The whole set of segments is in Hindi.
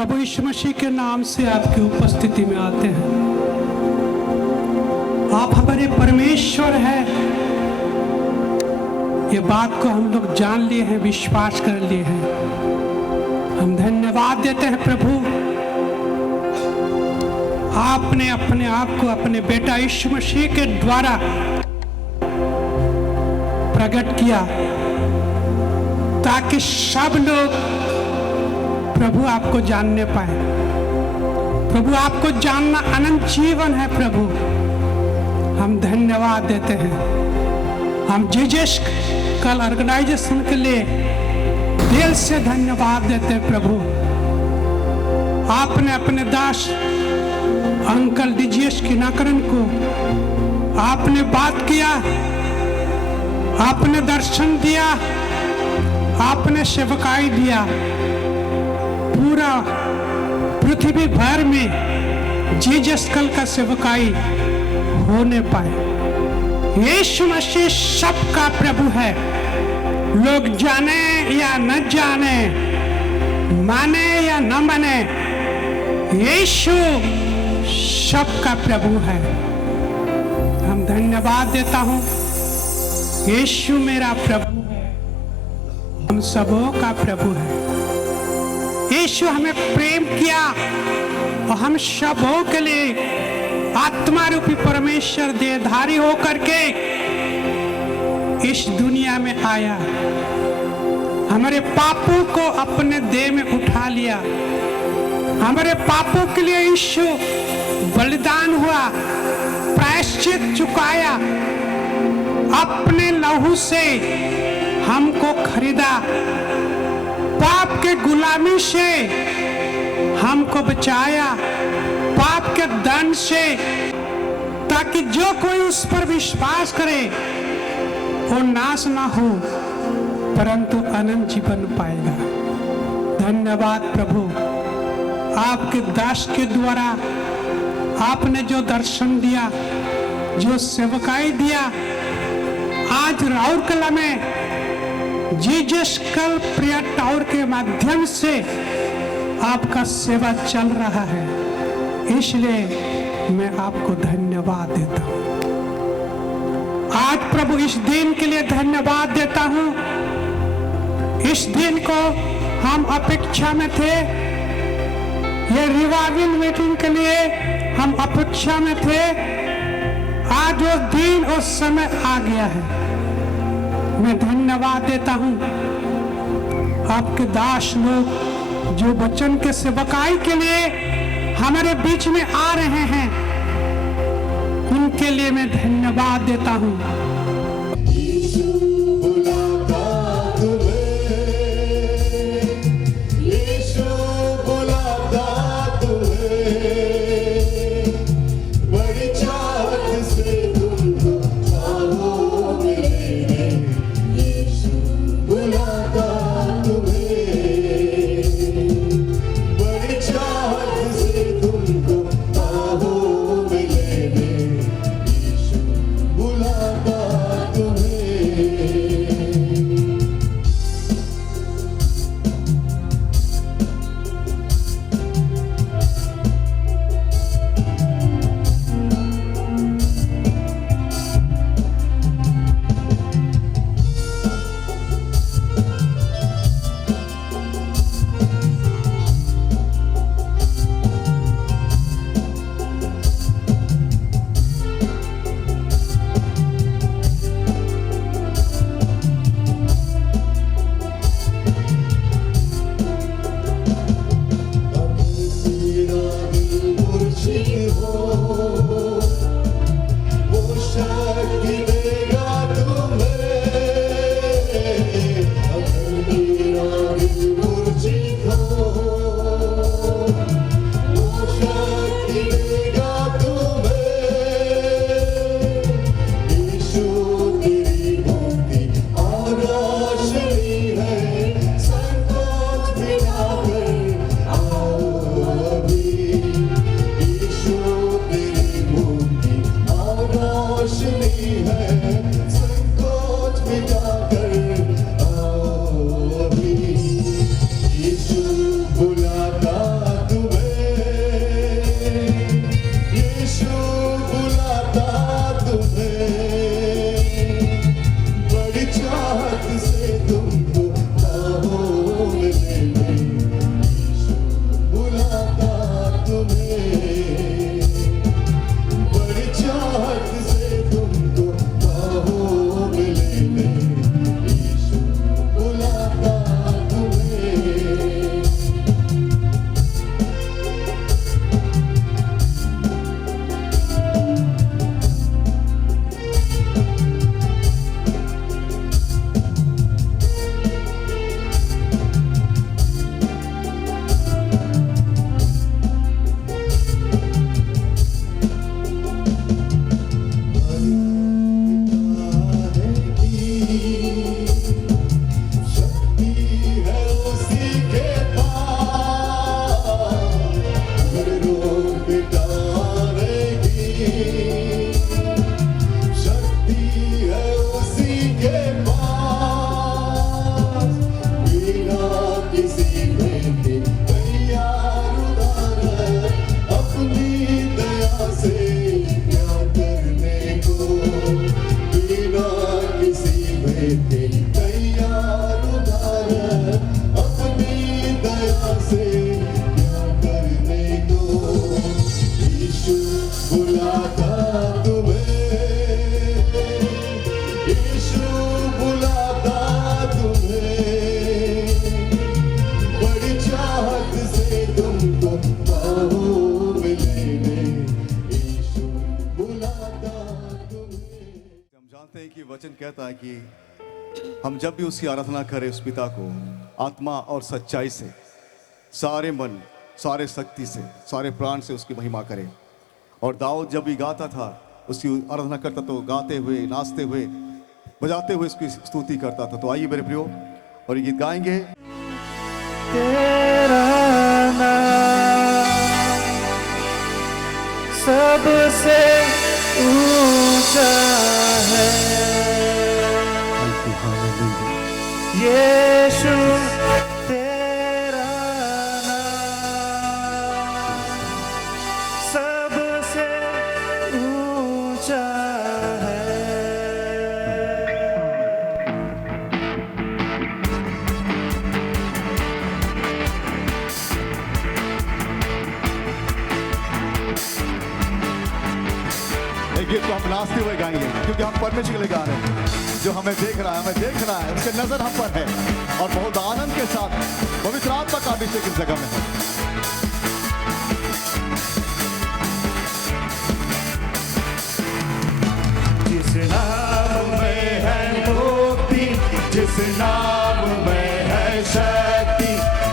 प्रभु यीशु मसीह के नाम से आपकी उपस्थिति में आते हैं। आप हमारे परमेश्वर हैं, ये बात को हम लोग जान लिए हैं, विश्वास कर लिए हैं। हम धन्यवाद देते हैं प्रभु, आपने अपने आप को अपने बेटा यीशु मसीह के द्वारा प्रकट किया ताकि सब लोग प्रभु आपको जानने पाए। प्रभु आपको जानना अनंत जीवन है। प्रभु हम धन्यवाद देते हैं। हम जीजस कल ऑर्गेनाइजेशन के लिए दिल से धन्यवाद देते हैं। प्रभु आपने अपने दास अंकल डीजीएस किनाकरन को आपने बात किया, आपने दर्शन दिया, आपने सेवकाई दिया। पूरा पृथ्वी भर में जीजस कल का सेवकाई होने पाए। यीशु मसीह सबका प्रभु है। लोग जाने या न जाने, माने या न माने, यीशु सबका प्रभु है। हम धन्यवाद देता हूँ। यीशु मेरा प्रभु है, हम सबों का प्रभु है। यीशु हमें प्रेम किया और हम सबों के लिए आत्मा रूपी परमेश्वर देहधारी होकर के इस दुनिया में आया। हमारे पापों को अपने देह में उठा लिया। हमारे पापों के लिए यीशु बलिदान हुआ, प्रायश्चित चुकाया, अपने लहू से हमको खरीदा, पाप के गुलामी से हमको बचाया, पाप के दंड से, ताकि जो कोई उस पर विश्वास करे वो नाश ना हो परंतु अनंत जीवन पाएगा। धन्यवाद प्रभु, आपके दास के द्वारा आपने जो दर्शन दिया, जो सेवकाई दिया, आज राउरकेला में जीजस कल प्रेयर टावर के माध्यम से आपका सेवा चल रहा है। इसलिए मैं आपको धन्यवाद देता हूँ। आज प्रभु इस दिन के लिए धन्यवाद देता हूँ। इस दिन को हम अपेक्षा में थे। ये रिवाइवल मीटिंग के लिए हम अपेक्षा में थे। आज वो दिन और समय आ गया है। मैं धन्यवाद देता हूँ आपके दास लोग जो वचन के सेवकाई के लिए हमारे बीच में आ रहे हैं, उनके लिए मैं धन्यवाद देता हूँ। बुलाता वचन कहता है कि हम जब भी उसकी आराधना करें उस पिता को आत्मा और सच्चाई से, सारे मन, सारे शक्ति से, सारे प्राण से उसकी महिमा करें। और दाऊद जब भी गाता था, उसकी आराधना करता तो गाते हुए, नाचते हुए, बजाते हुए उसकी स्तुति करता था। तो आइए मेरे प्रियो, और ये गीत गाएंगे। तेरा नाम सबसे ऊंचा है यीशु, तेरा नाम सबसे ऊंचा है। ये गीत को हम नाचते हुए गाएंगे, क्योंकि हम परमेश्वर के लिए गा रहे हैं, जो हमें देख रहा है, हमें देखना है, उसकी नजर हम पर है, और बहुत आनंद के साथ पवित्र आत्मा का अभिषेक इस जगह में है। जिस नाम में है मुक्ति, जिस नाम में है शक्ति,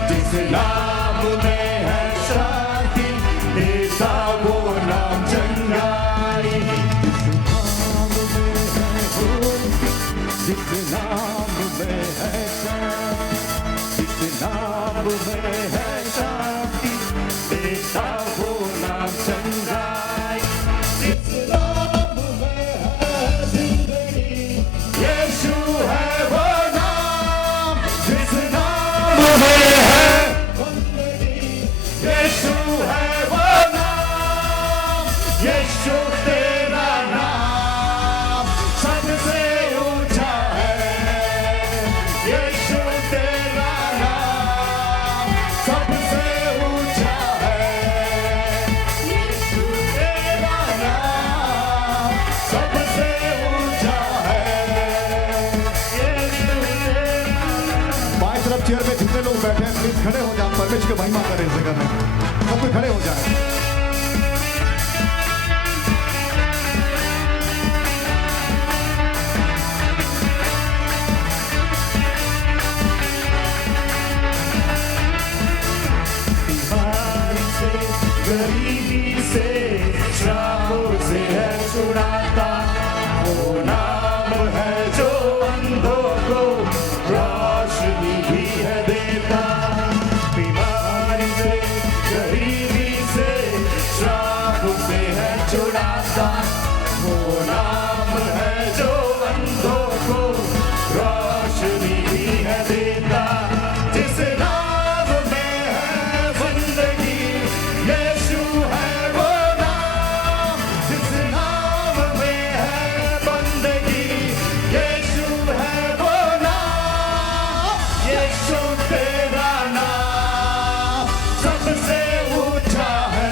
जिस नाम में है शांति, देता वो नाम चंगाई। जिस नाम में है शांति, जिस नाम में है शांति, देता वो नाम चंगाई। जिस नाम में है जिंदगी, यीशु है वो नाम। जिस नाम में है जिंदगी, यीशु है वो नाम। यीशु तेरा नाम सबसे ऊंचा है। यीशु तेरा नाम सबसे ऊंचा है। यीशु तेरा नाम सबसे ऊंचा है। यीशु तेरा नाम। बाएं तरफ चेयर में जितने लोग बैठे हैं, प्लीज खड़े हो जाए, परमेश्वर की महिमा करें इस जगह में। सब कोई खड़े हो जाए। बीमारी से, गरीबी से, श्रापों से है छुड़ाता वो नाम है जो अंधों को रोशनी भी है देता। बीमारी से, गरीबी से, श्रापों से है छुड़ाता वो नाम है जो अंधों को रोशनी भी है देता। जिस नाम में है जिंदगी, यीशु है वो नाम। जिस नाम में है बंदगी, यीशु है वो नाम। यीशु तेरा नाम सबसे ऊंचा है।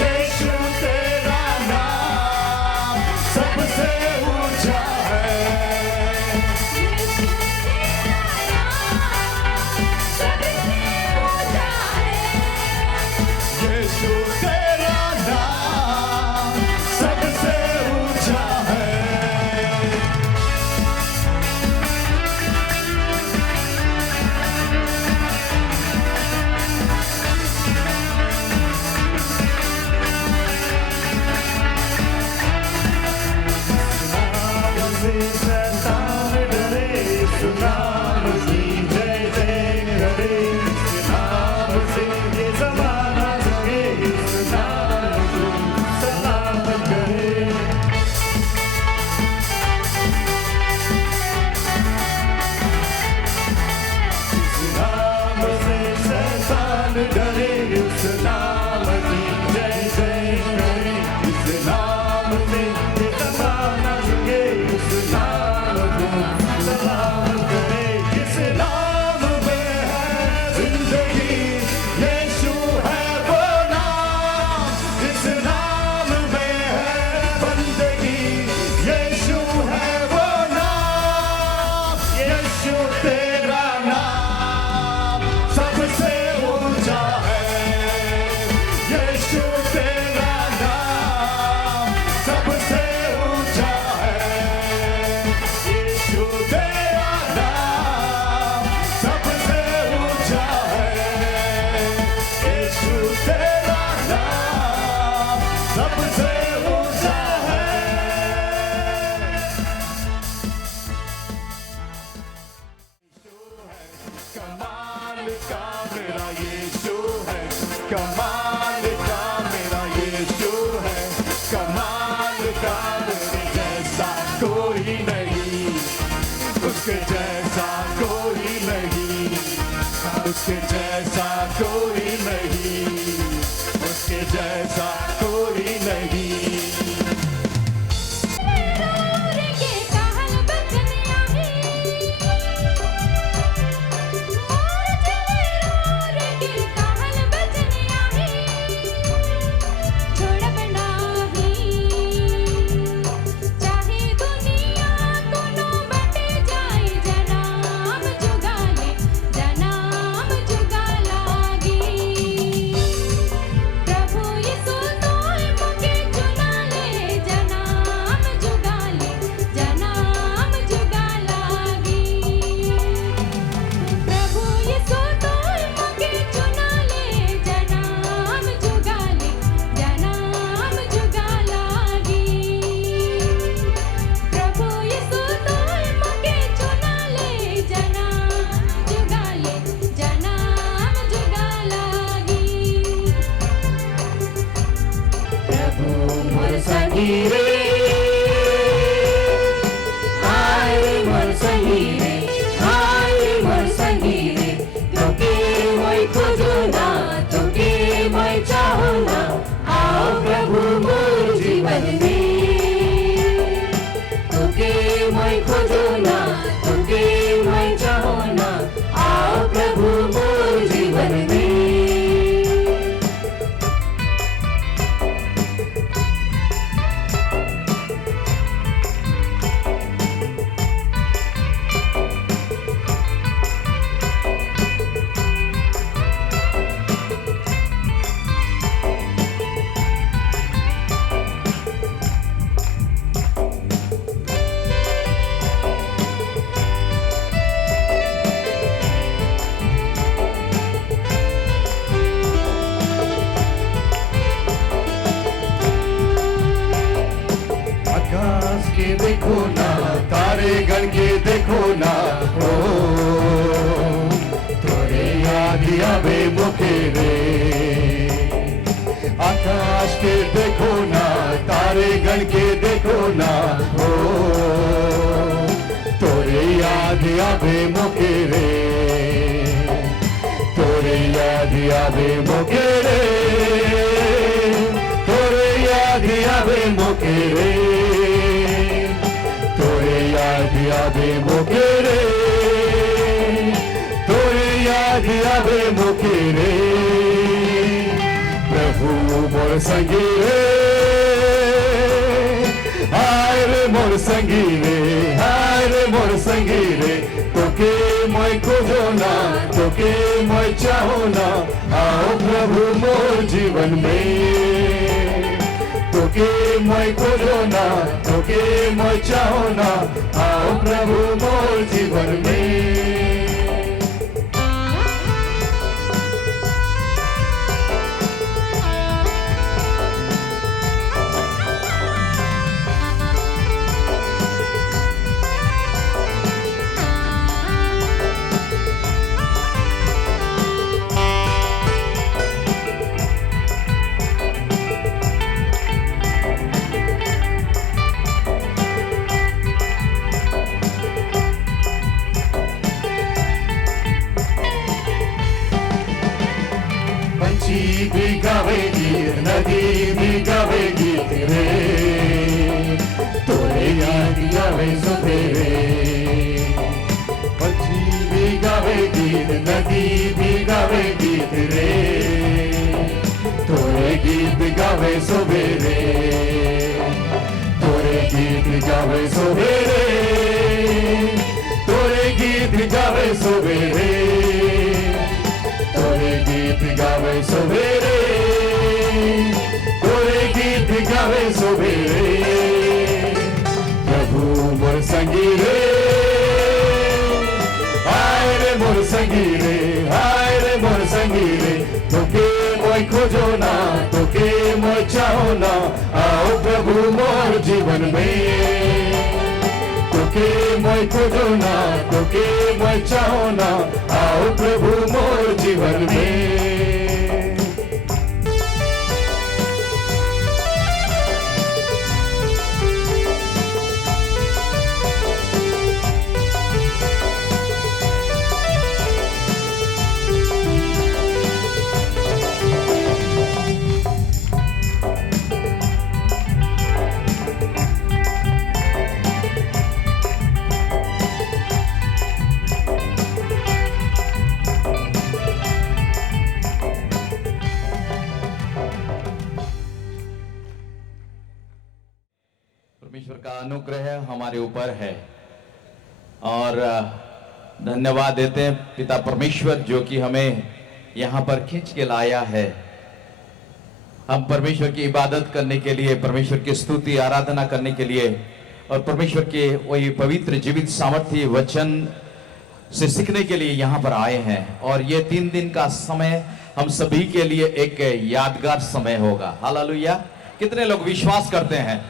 यीशु तेरा नाम सबसे ऊंचा है। यीशु तेरा नाम सबसे ऊंचा है। नाम से शैतान डरे, इस नाम की जय जय करे। इस नाम से ये ज़माना जगे, इस नाम को सलाम करे। इस नाम से शैतान डरे, इस नाम की जय जय करे। इस नाम से ये ज़माना जगे, इस नाम को सलाम करे। जिस नाम में है जिंदगी, यीशु है वो नाम। जिस नाम में है बंदगी, यीशु है वो नाम। यीशु तेरा नाम सबसे ऊंचा है। कमाल का मेरा यीशु है, कमाल का मेरे जैसा कोई नहीं, उसके जैसा कोई नहीं, उसके जैसा कोई नहीं, उसके जैसा कोई नहीं। देखो ना, तारे गण के देखो ना, ओ तोरे आदि आवे मुखेरे। आकाश के देखो ना, तारे गण के देखो ना, ओ तोरे आदि आवे मुखेरे, तोरे आदि आवे मुखेरे, तोरे आदि आवे मुखेरे, आवे मुखेरे, तोरे याद आवे मुखेरे। प्रभु मोर संगी रे, हाय रे मोर संगी रे, हाय रे मोर संगी रे। तोके मैं खोजो ना, तोके मैं चाहो ना, आओ प्रभु मोर जीवन में। तोके मैं खोजो ना, तोके मैं चाहो ना, आओ प्रभु मोर जीवन में। भी गावेगी, नदी भी गावेगी तेरे, तोरे याद गावे सवेरे। पक्षी भी गावेगी, नदी भी गावेगी तेरे, तोरे गीत गावे सवेरे, तोरे गीत गावे सवेरे, तोरे गीत गावे सवेरे, तोरे गीत गावे सवेरे, तोरे गीत गावे सवेरे। प्रभु मोर संगी रे, हाय रे मोर संगी रे, हाय रे मोर संगी रे। तोके मैं खोजो ना, तोके मैं चाहो ना, आओ प्रभु मोर जीवन में। तोके मैं खोजो ना, तोके मैं चाहो ना, आओ प्रभु मोर जीवन में। परमेश्वर का अनुग्रह हमारे ऊपर है और धन्यवाद देते हैं पिता परमेश्वर जो कि हमें यहाँ पर खींच के लाया है। हम परमेश्वर की इबादत करने के लिए, परमेश्वर की स्तुति आराधना करने के लिए और परमेश्वर के वही पवित्र जीवित सामर्थ्य वचन से सीखने के लिए यहाँ पर आए हैं। और ये 3 दिन का समय हम सभी के लिए एक यादगार समय होगा। हालेलुया। कितने लोग विश्वास करते हैं?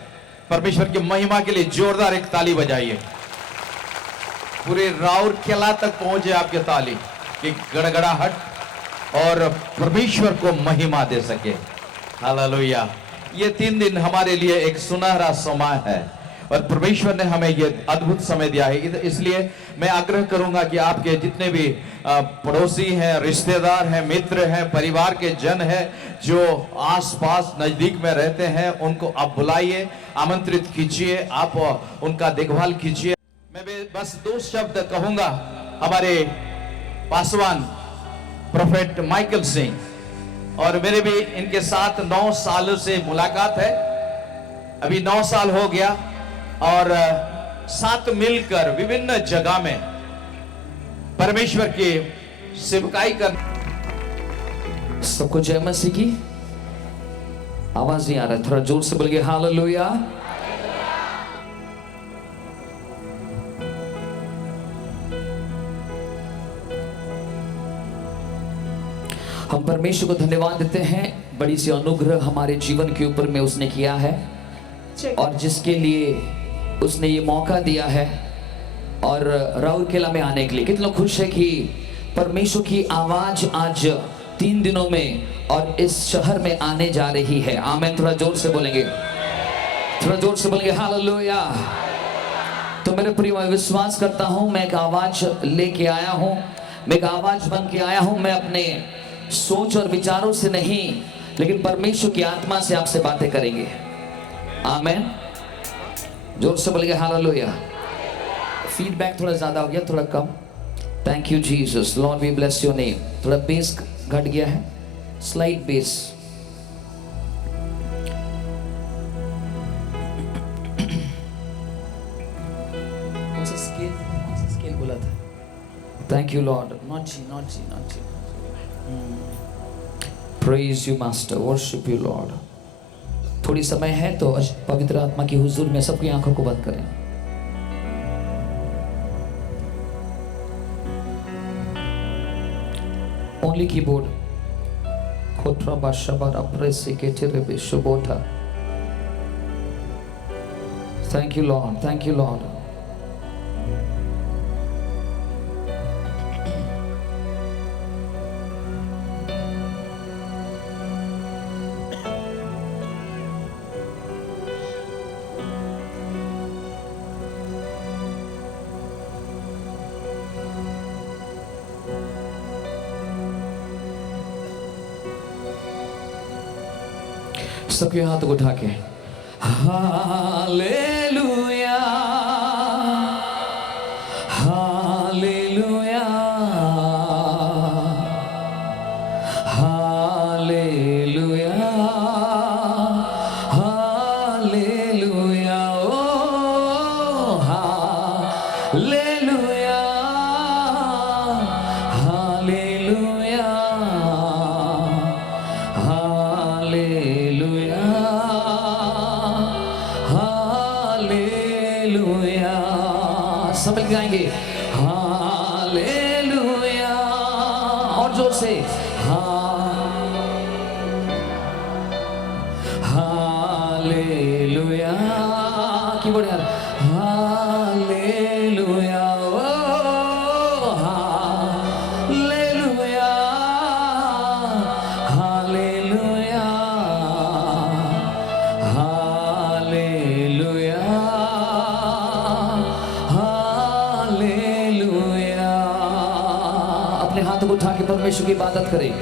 परमेश्वर की महिमा के लिए जोरदार एक ताली बजाइए। पूरे राउरकेला तक पहुंचे आपके ताली कि गड़गड़ाहट और परमेश्वर को महिमा दे सके। हालेलुया। ये 3 दिन हमारे लिए एक सुनहरा समय है और परमेश्वर ने हमें ये अद्भुत समय दिया है। इसलिए मैं आग्रह करूंगा कि आपके जितने भी पड़ोसी हैं, रिश्तेदार हैं, मित्र हैं, परिवार के जन हैं जो आसपास नजदीक में रहते हैं, उनको आप बुलाइए, आमंत्रित कीजिए, आप उनका देखभाल कीजिए। मैं बस 2 शब्द कहूंगा। हमारे पासवान प्रोफेट माइकल सिंह और मेरे भी इनके साथ 9 सालों से मुलाकात है। अभी 9 साल हो गया और साथ मिलकर विभिन्न जगह में परमेश्वर की सेवकाई कर। सबको जय मसीह की। आवाज नहीं आ रहा, थोड़ा जोर से बोलिए हालेलुया। हम परमेश्वर को धन्यवाद देते हैं, बड़ी सी अनुग्रह हमारे जीवन के ऊपर में उसने किया है और जिसके लिए उसने ये मौका दिया है और राउरकेला में आने के लिए। कितने लोग खुश है कि परमेश्वर की आवाज आज 3 दिनों में और इस शहर में आने जा रही है। आमीन। थोड़ा जोर से बोलेंगे, थोड़ा जोर से बोलेंगे हालेलुया। तो मेरे प्रिय, मैं विश्वास करता हूं, मैं एक आवाज लेके आया हूं, मैं एक आवाज बन के आया हूं। मैं अपने सोच और विचारों से नहीं, लेकिन परमेश्वर की आत्मा से आपसे बातें करेंगे। आमीन। जोर से बोलेंगे हालेलुया। फीडबैक थोड़ा ज्यादा हो गया, थोड़ा कम। Thank you Jesus, Lord we bless your name. थोड़ा बेस घट गया है, स्लाइड बेस। कौन सा स्केल बोला था? Thank you lord. नॉट जी। Praise you master, worship you lord. थोड़ी समय है तो पवित्र आत्मा की हुजूर में सबकी आंखों को बंद करें। Only keyboard. खोट्रा बाशाबारा प्रेसी के तेरे बेशुबोटा। Thank you Lord, thank you Lord. सबके हाथ को उठा के hallelujah hallelujah hallelujah hallelujah oh hallelujah hallelujah hallelujah hallelujah. सब मिल गाएंगे हालेलुया और जोर से हालेलुया। कीबोर्ड यार। Hallelujah oh hallelujah hallelujah hallelujah hallelujah. अपने हाथों को उठा के परमेश्वर की इबादत करें।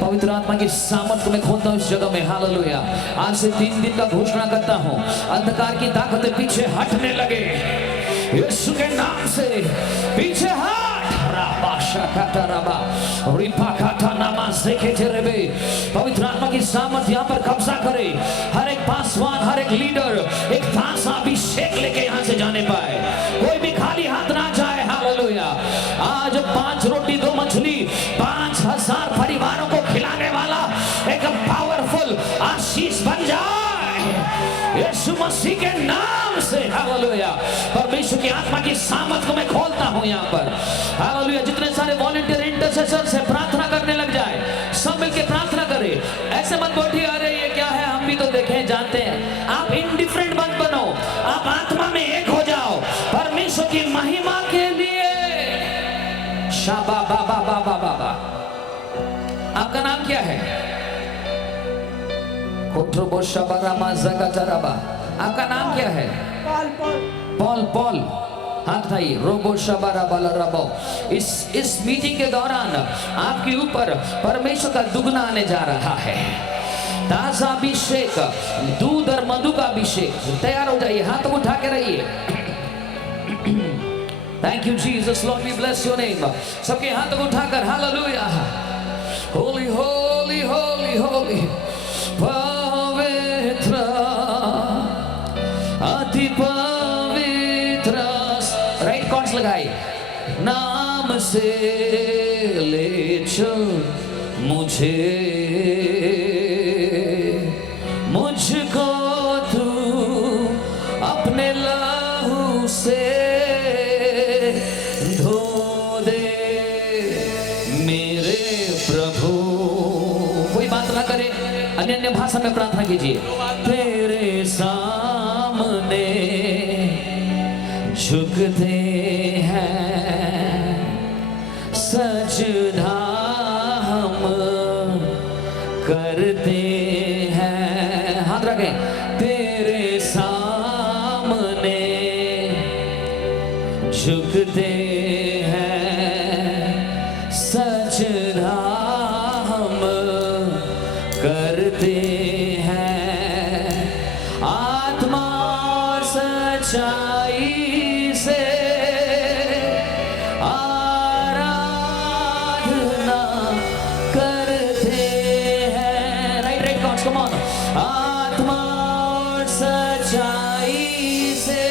पवित्र आत्मा की सामर्थ को मैं खोता हूं इस जगह में। हालेलुया। आज से 3 दिन का घोषणा करता हूं, अंधकार की ताकतें पीछे हटने लगे यीशु के नाम से। पीछे हट। पवित्र आत्मा की सामर्थ यहाँ पर कब्जा करे। हर एक पासवान, हर एक लीडर एक खास अभिषेक मसीह के नाम से हालेलुया परमेश्वर की आत्मा की सामर्थ को मैं खोलता हूं यहाँ पर हालेलुया। जितने सारे वॉलंटियर इंटरसेसर्स है प्रार्थना करने लग जाए, सब मिलकर प्रार्थना करें। ऐसे मत बैठिए अरे ये क्या है, हम भी तो देखें जानते हैं। आप इंडिफरेंट मत बनो, आप आत्मा में एक हो जाओ परमेश्वर की महिमा के लिए। शाबा बाबा बाबा बाबा। आपका नाम क्या है? आपका नाम क्या है? पॉल। पॉल हाथ उठाइए। रोबो शबारा बाला रबो। इस मीटिंग के दौरान आपके ऊपर परमेश्वर का दुगना आने जा रहा है। ताजा अभिषेक, दूध और मधु का अभिषेक। तैयार हो जाइए, हाथ उठा के रहिए। Thank you Jesus, Lord we bless your name. सबके हाथ उठाकर hallelujah. Holy holy holy holy पवित्र अति पवित्र। राइट कॉर्ड्स लगाए। नाम से ले चल मुझे, मुझको तू अपने लहू से धो दे मेरे प्रभु। कोई बात ना करे, अन्य भाषा में प्रार्थना कीजिए। तेरे सामने झुकते हैं, सजदा हम करते हैं। हाथ रखें। तेरे सामने झुकते हैं, सजदा हम करते हैं। आत्मा और सच्चाई से आराधना करते हैं। Right chords, come on. आत्मा और सच्चाई से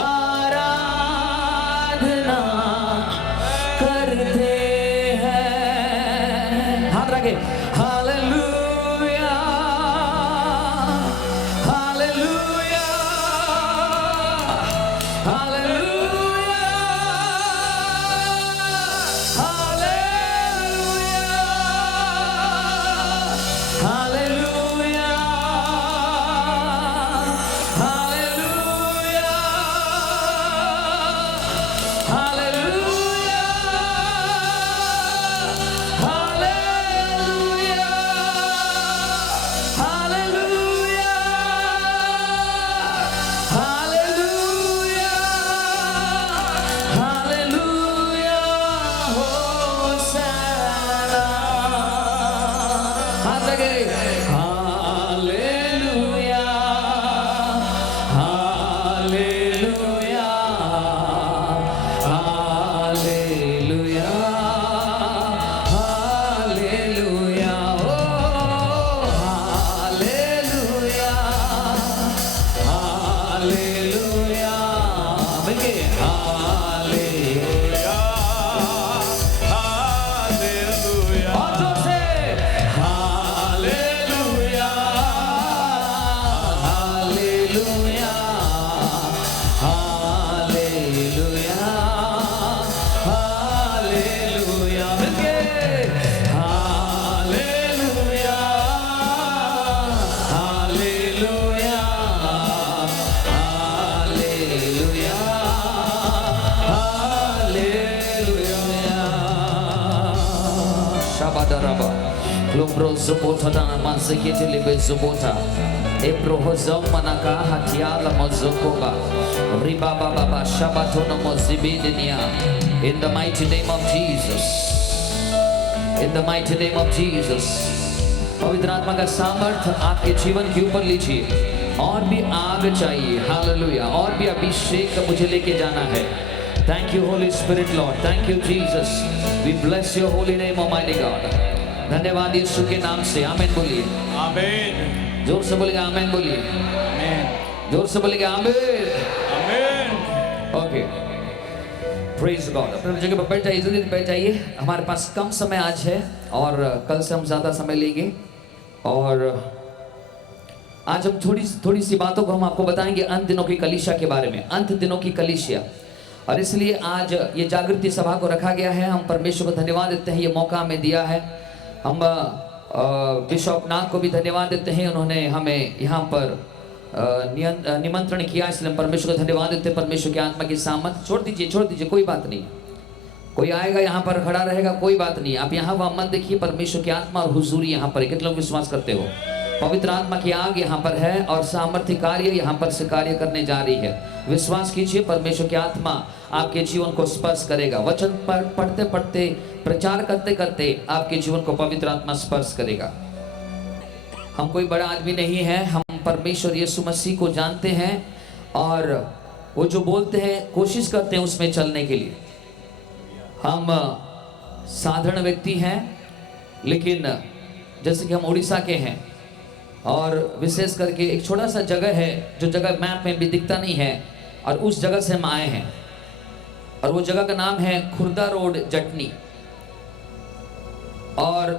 आराधना करते हैं। हाथ रखे। Hallelujah hallelujah hallelujah hallelujah hallelujah hallelujah hallelujah hallelujah hallelujah hallelujah hosanna. हाथ लगे। Hallelujah hallelujah hallelujah hallelujah oh hallelujah hallelujah. मिलके हालेलुया हालेलुया। और जोर से हालेलुया हालेलुया हालेलुया हालेलुया। मिलके hallelujah hallelujah hallelujah hallelujah. Shabadaraba, Lumbro Zubota Dana Mazekiti Libe Zubota, Ebrohozom Manaka Hatiala Mozokoba, Ribaba Baba Shabatono Mozibidinia, in the mighty name of Jesus, in the mighty name of Jesus. पवित्र आत्मा का सामर्थ्य आपके जीवन के ऊपर लीजिए। और भी आग चाहिए। हालेलुया। और भी अभिषेक मुझे लेके जाना है। Thank you Holy Spirit Lord. Thank you Jesus. We bless your holy name Almighty God. धन्यवाद यीशु के नाम से। आमीन बोलिए। आमीन। जोर से बोलिए आमीन बोलिए। आमीन। जोर से बोलिए आमीन। आमीन। ओके। Praise God. अपने जगह पर बैठ जाइए, जल्दी बैठ जाइए। हमारे पास कम समय आज है और कल से हम ज़्यादा समय लेंगे। और आज हम थोड़ी सी बातों को हम आपको बताएंगे अंत दिनों की कलीसिया के बारे में, अंत दिनों की कलीसिया। और इसलिए आज ये जागृति सभा को रखा गया है। हम परमेश्वर को धन्यवाद देते हैं, ये मौका हमें दिया है। हम बिशप नाग को भी धन्यवाद देते हैं, उन्होंने हमें यहाँ पर निमंत्रण किया, इसलिए हम परमेश्वर को धन्यवाद देते हैं। परमेश्वर की आत्मा की सामर्थ, छोड़ दीजिए, कोई बात नहीं। कोई आएगा यहाँ पर खड़ा रहेगा, कोई बात नहीं, आप यहाँ वहाँ मत देखिए। परमेश्वर की आत्मा और हुजूरी यहाँ पर है। कितने लोग विश्वास करते हो? पवित्र आत्मा की आग यहाँ पर है और सामर्थ्य कार्य यहाँ पर से कार्य करने जा रही है। विश्वास कीजिए, परमेश्वर की आत्मा आपके जीवन को स्पर्श करेगा। वचन पढ़ते पढ़ते, प्रचार करते करते आपके जीवन को पवित्र आत्मा स्पर्श करेगा। हम कोई बड़ा आदमी नहीं है, हम परमेश्वर यीशु मसीह को जानते हैं और वो जो बोलते हैं कोशिश करते हैं उसमें चलने के लिए। हम साधारण व्यक्ति हैं, लेकिन जैसे कि हम उड़ीसा के हैं और विशेष करके एक छोटा सा जगह है जो जगह मैप में भी दिखता नहीं है, और उस जगह से हम आए हैं और वो जगह का नाम है खुर्दा रोड जटनी। और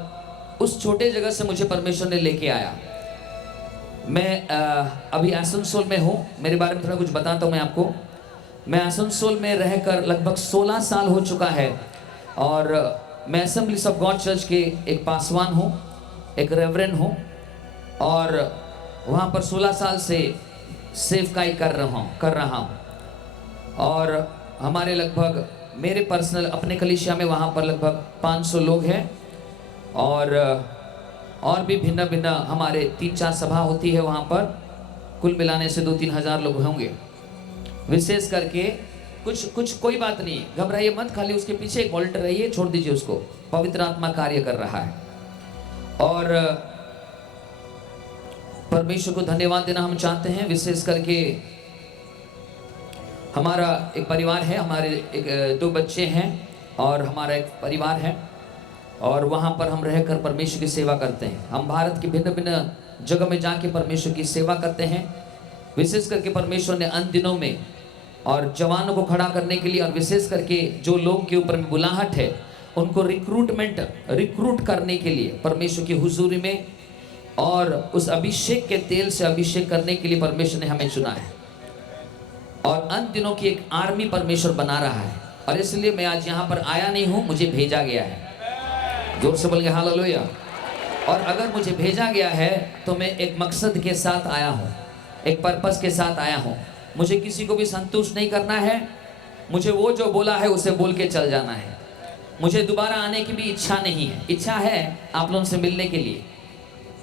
उस छोटे जगह से मुझे परमेश्वर ने लेके आया। मैं अभी आसनसोल में हूँ। मेरे बारे में थोड़ा कुछ बताता हूँ मैं आपको। मैं आसनसोल में रहकर लगभग 16 साल हो चुका है और मैं असेंबलीज ऑफ गॉड चर्च के एक पासवान हूँ, एक रेवरेंड हूँ और वहाँ पर 16 साल से सेवकाई कर रहा हूँ। और हमारे लगभग मेरे पर्सनल अपने कलीसिया में वहाँ पर लगभग 500 लोग हैं और भी भिन्न भिन्न हमारे 3-4 सभा होती है वहाँ पर। कुल मिलाने से 2-3 हज़ार लोग होंगे। विशेष करके कुछ कोई बात नहीं, घबराइए मत, खाली उसके पीछे एक वॉलंटियर रहिए, छोड़ दीजिए उसको। पवित्र आत्मा कार्य कर रहा है और परमेश्वर को धन्यवाद देना हम चाहते हैं। विशेष करके हमारा एक परिवार है, हमारे एक 2 बच्चे हैं और हमारा एक परिवार है और वहाँ पर हम रहकर परमेश्वर की सेवा करते हैं। हम भारत की भिन्न भिन्न जगह में जाके परमेश्वर की सेवा करते हैं। विशेष करके परमेश्वर ने अंत दिनों में और जवानों को खड़ा करने के लिए और विशेष करके जो लोग के ऊपर में बुलाहट है उनको रिक्रूट करने के लिए परमेश्वर की हुजूरी में और उस अभिषेक के तेल से अभिषेक करने के लिए परमेश्वर ने हमें चुना है और अंत दिनों की एक आर्मी परमेश्वर बना रहा है। और इसलिए मैं आज यहाँ पर आया नहीं हूँ, मुझे भेजा गया है। जोर से बोल के हालेलुया। और अगर मुझे भेजा गया है तो मैं एक मकसद के साथ आया हूँ, एक पर्पस के साथ आया हूँ। मुझे किसी को भी संतुष्ट नहीं करना है, मुझे वो जो बोला है उसे बोल के चल जाना है। मुझे दोबारा आने की भी इच्छा नहीं है। इच्छा है आप लोगों से मिलने के लिए,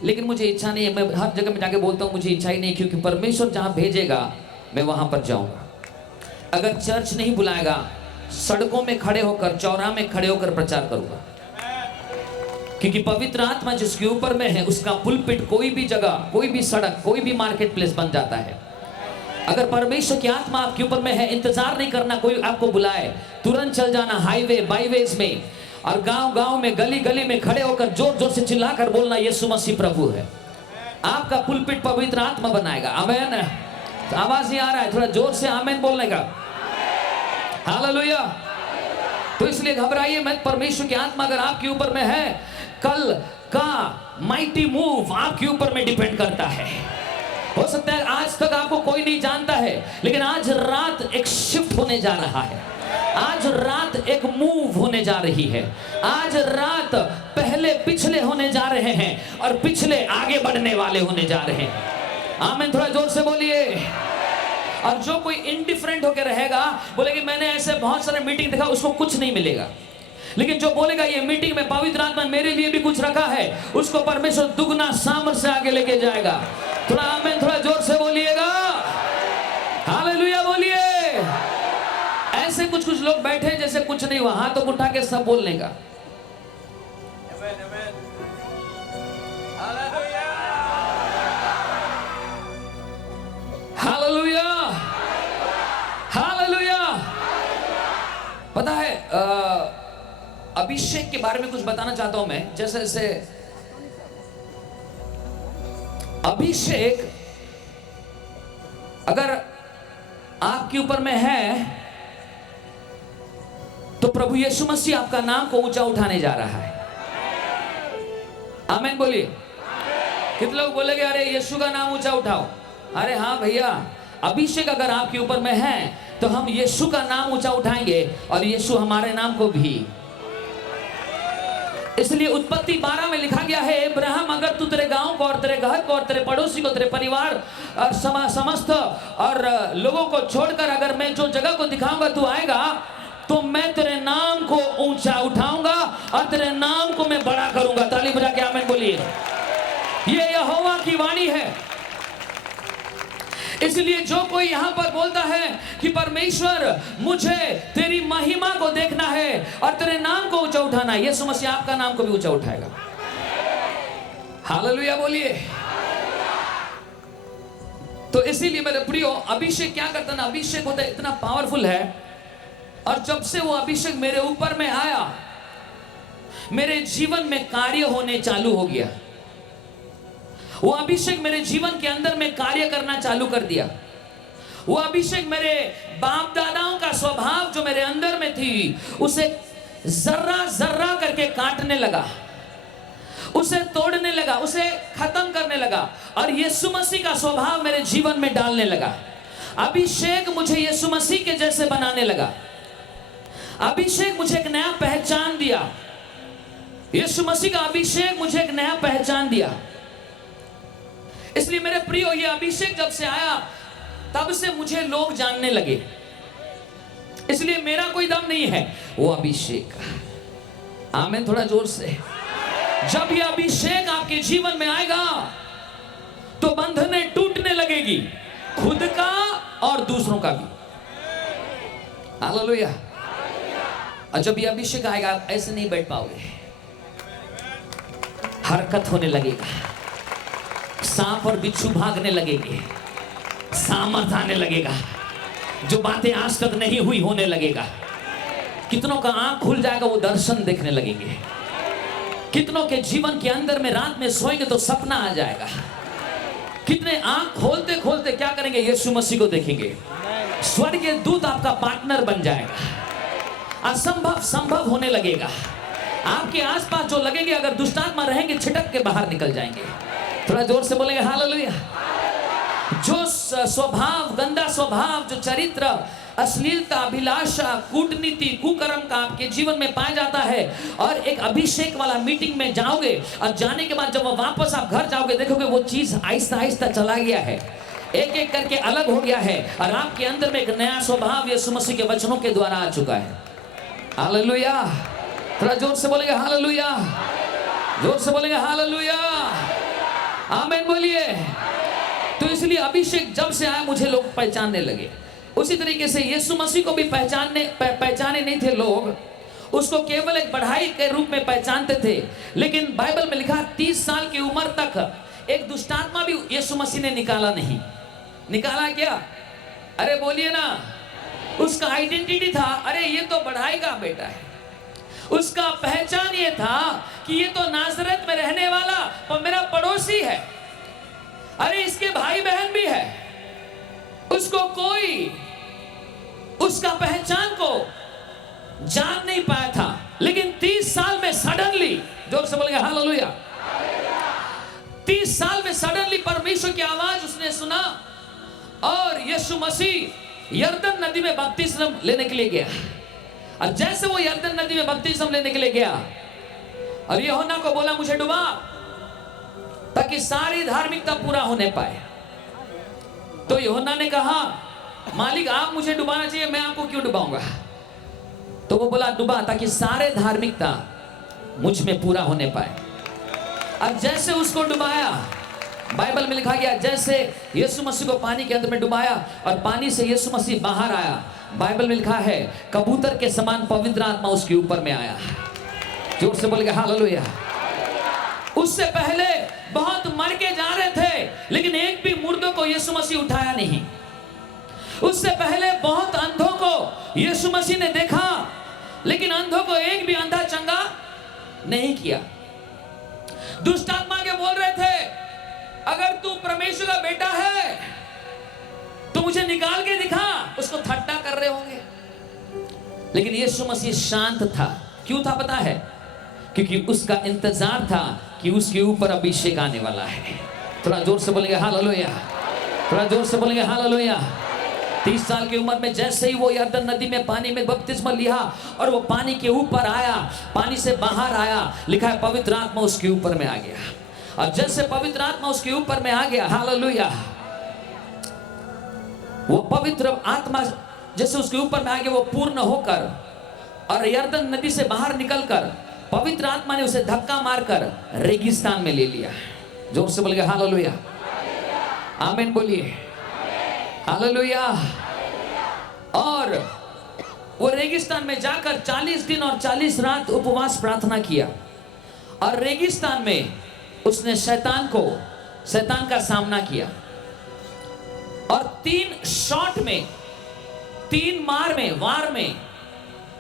लेकिन मुझे इच्छा नहीं है। मैं हर जगह में जाके बोलता हूँ मुझे इच्छा ही नहीं, क्योंकि परमेश्वर जहाँ भेजेगा मैं वहाँ पर जाऊँगा। अगर चर्च नहीं बुलाएगा, सड़कों में खड़े होकर, चौराहे में खड़े होकर प्रचार करूँगा, क्योंकि पवित्र आत्मा जिसके ऊपर में है उसका पुलपिट कोई भी जगह, कोई भी सड़क, कोई भी मार्केट प्लेस बन जाता है। अगर परमेश्वर की आत्मा आपके ऊपर में है, इंतजार नहीं करना कोई आपको बुलाए, तुरंत चल जाना हाईवे बाईवेज में और गांव-गांव में, गली-गली में खड़े होकर जोर-जोर से चिल्लाकर बोलना यीशु मसीह प्रभु है। आपका पुलपिट पवित्र आत्मा बनाएगा। आमीन। आवाज नहीं आ रहा है, थोड़ा जोर से आमीन बोलने का। हालेलुया। तो इसलिए घबराइए मत। परमेश्वर की आत्मा अगर आपके ऊपर में है, कल का माइटी मूव आपके ऊपर में डिपेंड करता है। हो सकता है आज तक आपको कोई नहीं जानता है, लेकिन आज रात एक शिफ्ट होने जा रहा है। आज रात एक मूव होने जा रही है। आज रात पहले पिछले होने जा रहे हैं और पिछले आगे बढ़ने वाले होने जा रहे हैं। आमीन। थोड़ा जोर से बोलिए। और जो कोई इंडिफरेंट होकर रहेगा, बोलेगी मैंने ऐसे बहुत सारे मीटिंग देखा, उसको कुछ नहीं मिलेगा। लेकिन जो बोलेगा ये मीटिंग में पवित्र आत्मा मेरे लिए भी कुछ रखा है, उसको परमेश्वर दुगना सामर्थ्य से आगे लेके जाएगा। थोड़ा आमीन, थोड़ा जोर से बोलिएगा। हालेलुया बोलिए। ऐसे कुछ लोग बैठे जैसे कुछ नहीं हुआ, हाथ तो उठा के सब बोलने का। Hallelujah, hallelujah. पता है अभिषेक के बारे में कुछ बताना चाहता हूं मैं। जैसे अभिषेक अगर आपके ऊपर में है तो प्रभु यीशु मसीह आपका नाम को ऊंचा उठाने जा रहा है। आमीन बोलिए। कितने लोग बोलेंगे अरे यीशु का नाम ऊंचा उठाओ। अरे हाँ भैया, अभिषेक अगर आपके ऊपर में है तो हम यीशु का नाम ऊंचा उठाएंगे और यीशु हमारे नाम को भी। इसलिए उत्पत्ति 12 में लिखा गया है, अब्राहम अगर तू तेरे गांव को और तेरे घर को और तेरे पड़ोसी को, तेरे परिवार और समस्त और लोगों को छोड़कर अगर मैं जो जगह को दिखाऊंगा तू आएगा, तो मैं तेरे नाम को ऊंचा उठाऊंगा और तेरे नाम को मैं बड़ा करूंगा। ताली बजा के आमीन बोलिए। ये यहोवा की वाणी है। इसलिए जो कोई यहां पर बोलता है कि परमेश्वर मुझे तेरी महिमा को देखना है और तेरे नाम को ऊंचा उठाना है, यीशु मसीह आपका नाम को भी ऊंचा उठाएगा। हालेलुया बोलिए। तो इसीलिए मेरे प्रियो, अभिषेक क्या करता ना, अभिषेक होता है इतना पावरफुल है। और जब से वो अभिषेक मेरे ऊपर में आया, मेरे जीवन में कार्य होने चालू हो गया। वो अभिषेक मेरे जीवन के अंदर में कार्य करना चालू कर दिया। वो अभिषेक मेरे बाप दादाओं का स्वभाव जो मेरे अंदर में थी, उसे जर्रा जर्रा करके काटने लगा, उसे तोड़ने लगा, उसे खत्म करने लगा और यीशु मसीह का स्वभाव मेरे जीवन में डालने लगा। अभिषेक मुझे यीशु मसीह के जैसे बनाने लगा। अभिषेक मुझे एक नया पहचान दिया। यीशु मसीह का अभिषेक मुझे एक नया पहचान दिया। इसलिए मेरे प्रियो, ये अभिषेक जब से आया तब से मुझे लोग जानने लगे। इसलिए मेरा कोई दम नहीं है, वो अभिषेक। आमीन, थोड़ा जोर से। जब ये अभिषेक आपके जीवन में आएगा तो बंधनें टूटने लगेगी, खुद का और दूसरों का भी। हालेलुया। और जब ये अभिषेक आएगा आप ऐसे नहीं बैठ पाओगे, हरकत होने लगेगा, सांप और बिच्छू भागने लगेंगे, सामर्थ आने लगेगा, जो बातें आज तक नहीं हुई होने लगेगा। कितनों का आंख खुल जाएगा, वो दर्शन देखने लगेंगे। कितनों के जीवन के अंदर में रात में सोएंगे तो सपना आ जाएगा। कितने आंख खोलते खोलते क्या करेंगे, यीशु मसीह को देखेंगे। स्वर्गीय दूत आपका पार्टनर बन जाएगा। असंभव संभव होने लगेगा। आपके आसपास जो लगेंगे, अगर दुष्टात्मा रहेंगे छिटक के बाहर निकल जाएंगे। थोड़ा जोर से बोलेंगे हालेलुया। जो स्वभाव, गंदा स्वभाव, जो चरित्र, अश्लीलता, अभिलाषा, कूटनीति, कुकर्म का आपके जीवन में पाया जाता है, और एक अभिषेक वाला मीटिंग में जाओगे और जाने के बाद जब वो वापस आप घर जाओगे, देखोगे वो चीज आहिस्ता आहिस्ता चला गया है, एक एक करके अलग हो गया है और आपके अंदर में एक नया स्वभाव यीशु मसीह के वचनों के द्वारा आ चुका है। हालेलुया। थोड़ा जोर से बोलेंगे हालेलुया। जोर से बोलेंगे हालेलुया। आमीन बोलिए। तो इसलिए अभिषेक जब से आया मुझे लोग पहचानने लगे। उसी तरीके से यीशु मसीह को भी पहचाने नहीं थे लोग, उसको केवल एक बढ़ाई के रूप में पहचानते थे। लेकिन बाइबल में लिखा 30 साल की उम्र तक एक दुष्टात्मा भी यीशु मसीह ने निकाला नहीं। निकाला क्या? अरे बोलिए ना। उसका आइडेंटिटी था, अरे ये तो बढ़ाई का बेटा है। उसका पहचान ये था कि ये तो नाजरत में रहने वाला और मेरा पड़ोसी है। अरे इसके भाई बहन भी है। उसको कोई उसका पहचान को जान नहीं पाया था, लेकिन 30 साल में सडनली, जोर से बोलेंगे हालेलुया, 30 साल में सडनली परमेश्वर की आवाज उसने सुना और यीशु मसीह यरदन नदी में बपतिस्म लेने के लिए गया। और जैसे वो यरदन नदी में बपतिस्म लेने के लिए गया और यूहन्ना को बोला मुझे डुबा, ताकि सारी धार्मिकता पूरा होने पाए। तो यूहन्ना ने कहा मालिक आप मुझे डुबाना चाहिए, मैं आपको क्यों डुबाऊंगा? तो वो बोला डुबा ताकि सारे धार्मिकता मुझ में पूरा होने पाए। अब जैसे उसको डुबाया, बाइबल में लिखा गया जैसे यीशु मसीह को पानी के अंदर में डुबाया और पानी से यीशु मसीह बाहर आया, बाइबल में लिखा है कबूतर के समान पवित्र आत्मा उसके ऊपर में आया। जोर से बोलेंगे हालेलुया। उससे पहले बहुत मर के जा रहे थे, लेकिन एक भी मुर्दों को यीशु मसीह उठाया नहीं। उससे पहले बहुत अंधों को यीशु मसीह ने देखा, लेकिन अंधों को एक भी अंधा चंगा नहीं किया। दुष्ट आत्मा के बोल रहे थे अगर तू परमेश्वर का बेटा है तो मुझे निकाल के दिखा। उसको ठट्टा कर रहे होंगे, लेकिन यीशु मसीह शांत था। क्यों था पता है? क्योंकि उसका इंतजार था कि उसके ऊपर अभिषेक आने वाला है। थोड़ा जोर से बोलेंगे हालेलुया, थोड़ा जोर से बोलेंगे हालेलुया। 30 साल की उम्र में जैसे ही वो यरदन नदी में पानी में बपतिस्मा लिया और वो पानी के ऊपर आया, पानी से बाहर आया, लिखा है पवित्र आत्मा उसके ऊपर में आ गया। और जैसे पवित्र आत्मा उसके ऊपर में आ गया, हालेलुया, वो पवित्र आत्मा जैसे उसके ऊपर में आ गया, वो पूर्ण होकर और यरदन नदी से बाहर निकलकर पवित्र आत्मा ने उसे धक्का मारकर रेगिस्तान में ले लिया। जोर से बोलिए हालेलुया, आमीन बोलिए हालेलुया। और वो रेगिस्तान में जाकर 40 दिन और 40 रात उपवास प्रार्थना किया और रेगिस्तान में उसने शैतान का सामना किया और 3 शॉट में, 3 वार में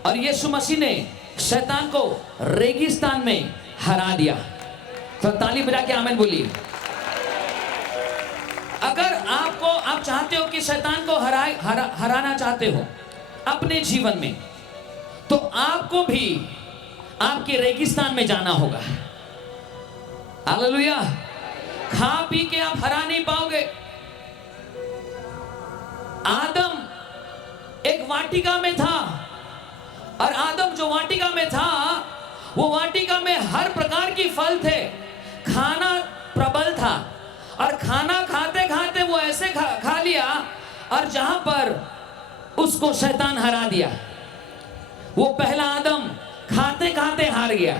और यीशु मसीह ने शैतान को रेगिस्तान में हरा दिया। तो ताली बजा के आमीन बोलिए। अगर आप चाहते हो कि शैतान को हराना चाहते हो अपने जीवन में, तो आपको भी आपके रेगिस्तान में जाना होगा। हालेलुया। खा पी के आप हरा नहीं पाओगे। आदम एक वाटिका में था और आदम जो वाटिका में था, वो वाटिका में हर प्रकार की फल थे, खाना प्रबल था और खाना खाते खाते वो ऐसे खा लिया और जहां पर उसको शैतान हरा दिया। वो पहला आदम खाते खाते हार गया,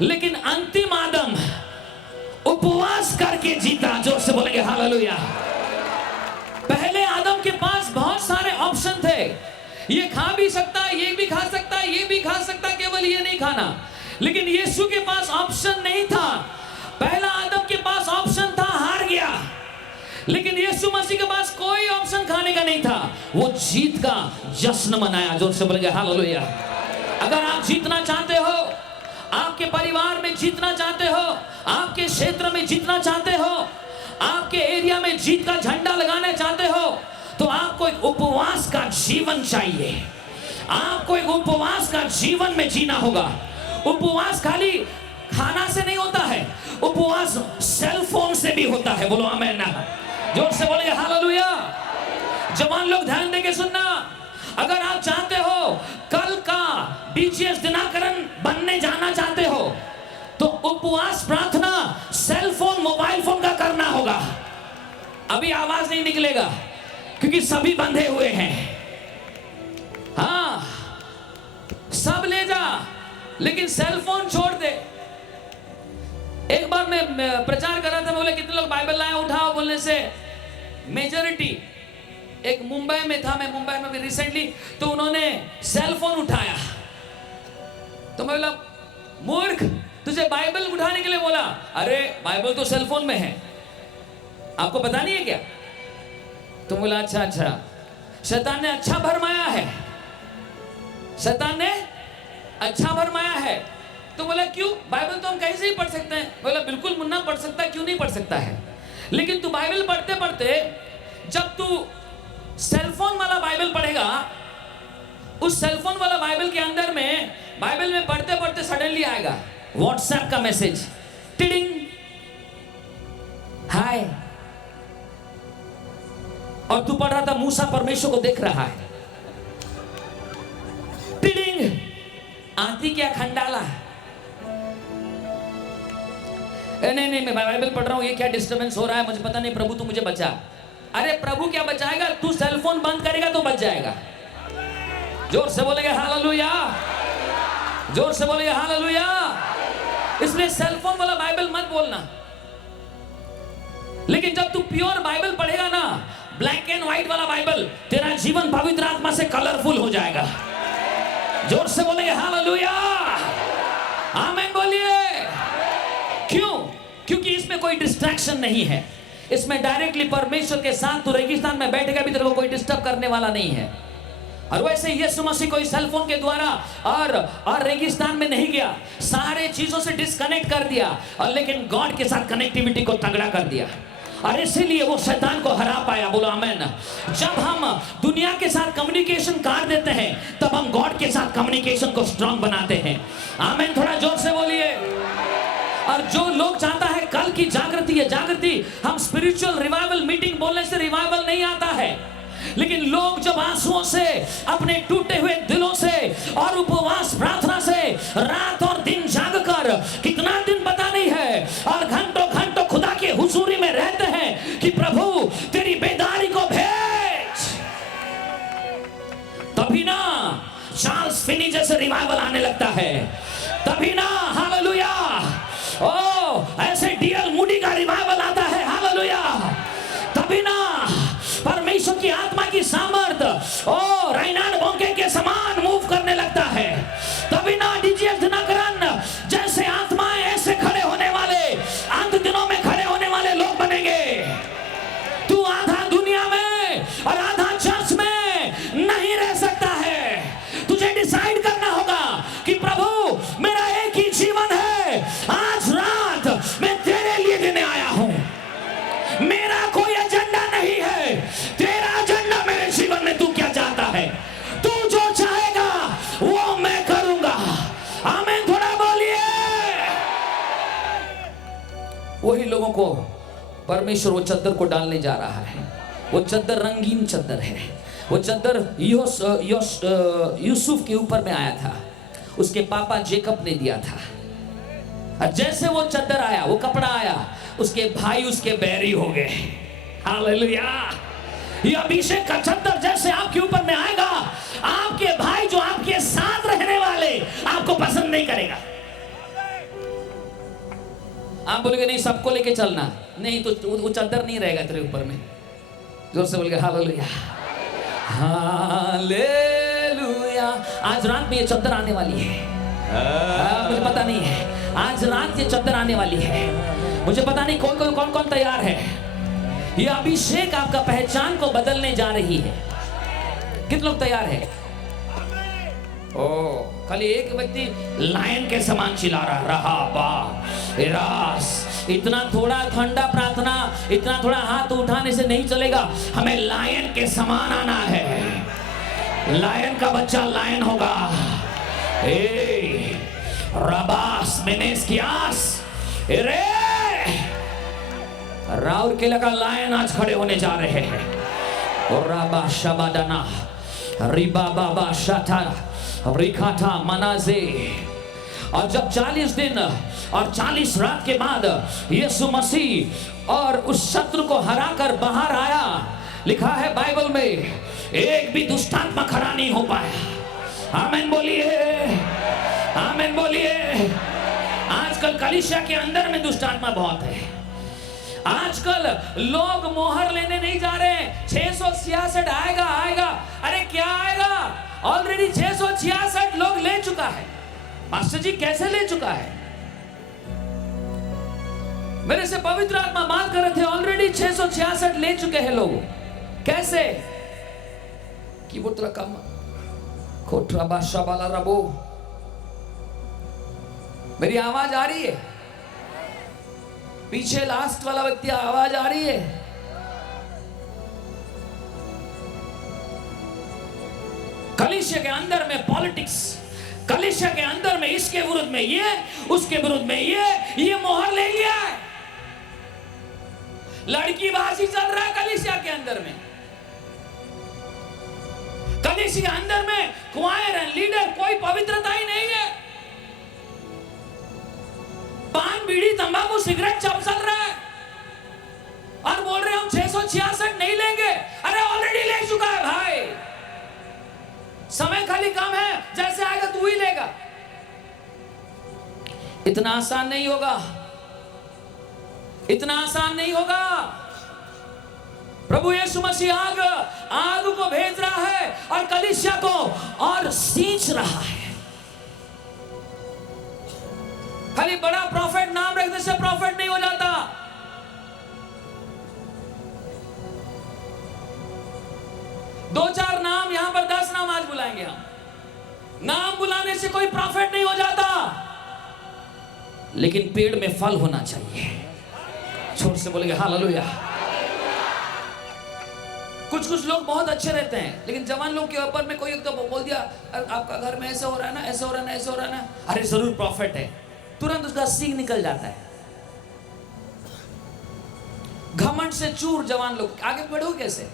लेकिन अंतिम आदम उपवास करके जीता। जोर से बोलेंगे हालेलुया। पहले आदम के पास बहुत सारे ऑप्शन थे, ये खा भी सकता है, ये भी खा सकता है, ये भी खा सकता है, केवल ये नहीं खाना। लेकिन यीशु के पास ऑप्शन नहीं था। पहला आदम के पास ऑप्शन था, हार गया, लेकिन यीशु मसीह के पास कोई ऑप्शन खाने का नहीं था। वो जीत का जश्न मनाया। जोर से बोलेंगे हालेलुया। अगर आप जीतना चाहते हो, आपके परिवार में जीतना चाहते हो, आपके क्षेत्र में जीतना चाहते हो, आपके एरिया में जीत का झंडा लगाना चाहते हो, तो आपको एक उपवास का जीवन चाहिए। आपको एक उपवास का जीवन में जीना होगा। उपवास खाली खाना से नहीं होता है, उपवास सेल फोन से भी होता है। बोलो आमीन ना। जोर से बोलिए हालेलुया। जवान लोग ध्यान देके सुनना। अगर आप चाहते हो कल का डीजीएस दिनाकरण बनने जाना चाहते हो, तो उपवास प्रार्थना सेल फोन, मोबाइल फोन का करना होगा। अभी आवाज नहीं निकलेगा क्योंकि सभी बंधे हुए हैं। हाँ, सब ले जा, लेकिन सेल फोन छोड़ दे। एक बार मैं प्रचार कर रहा था, बोले कितने लोग बाइबल लाए, उठाओ। बोलने से मेजॉरिटी, एक मुंबई में था, मैं मुंबई में भी रिसेंटली, तो उन्होंने सेल फोन उठाया। तो मैं बोला मूर्ख, तुझे बाइबल उठाने के लिए बोला। अरे बाइबल तो सेल फोन में है, आपको पता नहीं है क्या? तो बोला अच्छा, शैतान ने अच्छा भरमाया है, शैतान ने अच्छा भरमाया है। तो बोला क्यों? बाइबल तो हम कहीं से ही पढ़ सकते हैं। बोला बिल्कुल मुन्ना, पढ़ सकता है, क्यों नहीं पढ़ सकता है, लेकिन तू बाइबल पढ़ते पढ़ते जब तू सेलफोन वाला बाइबल पढ़ेगा, उस सेलफोन वाला बाइबल के अंदर में, बाइबल में पढ़ते पढ़ते सडनली आएगा व्हाट्सएप का मैसेज, टिडिंग, हाय। और तू पढ़ रहा था मूसा परमेश्वर को देख रहा है, टिडिंग, आती क्या खंडाला। नहीं, मैं बाइबल पढ़ रहा हूं, ये क्या डिस्टर्बेंस हो रहा है, मुझे पता नहीं, प्रभु तू मुझे बचा। अरे प्रभु क्या बचाएगा, तू सेलफोन बंद करेगा तो बच जाएगा। जोर से बोलेंगे हालेलुया, जोर से बोलेंगे हालेलुया। इसलिए सेलफोन वाला बाइबल मत बोलना। लेकिन जब तू प्योर बाइबल पढ़ेगा ना, ब्लैक एंड व्हाइट वाला बाइबल, तेरा जीवन पवित्र आत्मा से कलरफुल हो जाएगा। जोर से बोलेंगे हालेलुया, आमीन बोलिए। क्यों? क्योंकि इसमें कोई डिस्ट्रैक्शन नहीं है। इसमें डायरेक्टली परमेश्वर के साथ तू रेगिस्तान में बैठेगा भी, तेरे को कोई डिस्टर्ब करने वाला नहीं है। और वैसे यीशु मसीह कोई सेलफोन के द्वारा और रेगिस्तान में नहीं गया, सारे चीजों से डिस्कनेक्ट कर दिया, और लेकिन गॉड के साथ कनेक्टिविटी को तगड़ा कर दिया, और इसीलिए वो शैतान को हरा पाया। बोलो आमीन। जब हम दुनिया के साथ कम्युनिकेशन काट देते हैं, तब हम गॉड के साथ कम्युनिकेशन को स्ट्रांग बनाते हैं। आमीन। थोड़ा जोर से बोलिए। और जो लोग चाहता है कल की जागृति है जागृति, हम स्पिरिचुअल रिवाइवल मीटिंग बोलने से रिवाइवल नहीं आता है, लेकिन लोग जब आंसुओं से, अपने टूटे हुए दिलों से और उपवास प्रार्थना से रात और दिन जागकर, कितना दिन पता नहीं है, और घंटों घंटों खुदा के हुजूरी में रहते हैं कि प्रभु तेरी बेदारी को भेज, तभी ना चार्ल्स फिनी जैसे रिवाइवल आने लगता है, तभी ना हालेलुया ऐसे डीएल मूडी का रिवाइवल आता है, हालेलुया, तभी ना परमेश्वर की आत्मा की सामर्थ राइनार्ड बोंके के समान मूव करने लगता है, तभी ना डीजीएफ दिनकरन जैसे आत्माएं ऐसे खड़े होने वाले, अंत दिनों में खड़े होने वाले लोग बनेंगे। तू आधा दुनिया में और आधा चर्च में नहीं रह सकता है, तुझे डिसाइड करना होगा कि प्रभु मेरा एक ही जीवन है, आज रात मैं तेरे लिए देने आया हूं, मेरा कोई एजेंडा नहीं है, तेरा एजेंडा मेरे जीवन में तू क्या चाहता है, तू जो चाहेगा वो मैं करूंगा। आमीन, थोड़ा बोलिए। वही लोगों को परमेश्वर वो चद्दर को डालने जा रहा है, वो चद्दर रंगीन चद्दर है, वो चद्दर यूसुफ के ऊपर में आया था, उसके पापा जेकब ने दिया था, और जैसे वो चद्दर आया, वो कपड़ा आया, उसके भाई उसके बैरी हो गए। हालेलुया। ये अभिषेक का चद्दर जैसे आपके ऊपर में आएगा, आपके भाई जो आपके साथ रहने वाले आपको पसंद नहीं करेगा। आप बोलोगे नहीं सबको लेके चलना, नहीं तो वो चद्दर नहीं रहेगा तेरे ऊपर में। जोर से बोलोगे हालेलुया, हालेलुया। आज रात में ये चद्दर आने वाली है, मुझे पता नहीं है, आज रात ये चद्दर आने वाली है, मुझे पता नहीं कौन कौन तैयार है। ये अभिषेक आपका पहचान को बदलने जा रही है। कितने लोग तैयार है? खाली एक व्यक्ति लायन के समान चिल्ला रहा बा इतना थोड़ा ठंडा प्रार्थना, इतना थोड़ा हाथ उठाने से नहीं चलेगा, हमें लायन के समान आना है। लायन का बच्चा लायन होगा। रबास मेनेस की आस रे राउर के लगा लायन आज खड़े होने जा रहे हैं। और राबा शबादाना रिबा बाबा शाथा रिखाथा मनाजे। और जब 40 दिन और 40 रात के बाद यीशु मसीह और उस शत्रु को हराकर बाहर आया, लिखा है बाइबल में एक भी दुष्टात्मा खड़ा नहीं हो पाया। आमीन बोलिए, आमीन बोलिए। आजकल कलीसिया के अंदर में दुष्टात्मा बहुत है। आजकल लोग मोहर लेने नहीं जा रहे हैं। 666 आएगा आएगा, अरे क्या आएगा? ऑलरेडी 666 लोग ले चुका है। मास्टर जी कैसे ले चुका है? मेरे से पवित्र आत्मा बात कर रहे थे, ऑलरेडी 666 ले चुके हैं लोग। कैसे? कि वो तरह कम खोटरा बादशाह वाला रबो। मेरी आवाज आ रही है? पीछे लास्ट वाला व्यक्ति आवाज आ रही है? कलीसिया के अंदर में पॉलिटिक्स, कलीसिया के अंदर में इसके विरुद्ध में ये, उसके विरुद्ध में ये मोहर ले लिया है। लड़कीबाजी चल रहा है कलीसिया के अंदर में। कलीसिया के अंदर में क्वायर एंड लीडर कोई पवित्रता ही नहीं है। पान बीड़ी तंबाकू सिगरेट चल रहा है और बोल रहे हम 666 नहीं लेंगे। अरे ऑलरेडी ले चुका है भाई। समय खाली कम है, जैसे आएगा तू ही लेगा। इतना आसान नहीं होगा, इतना आसान नहीं होगा। प्रभु यीशु मसीह आग को भेज रहा है और कलीसिया को और सींच रहा है। खाली बड़ा प्रॉफिट नाम रखने से प्रॉफिट नहीं हो जाता। दो चार नाम यहां पर 10 नाम आज बुलाएंगे हम। नाम बुलाने से कोई प्रॉफिट नहीं हो जाता, लेकिन पेड़ में फल होना चाहिए। छोर से बोलेंगे हालेलुया। कुछ लोग बहुत अच्छे रहते हैं, लेकिन जवान लोग के ऊपर में कोई एक तो बोल दिया आपका घर में ऐसा हो रहा है ना, ऐसा हो रहा है ना, ऐसा हो रहा है ना। अरे जरूर प्रॉफिट है, तुरंत उसका सींग निकल जाता है। घमंड से चूर जवान लोग, आगे बढ़ो कैसे?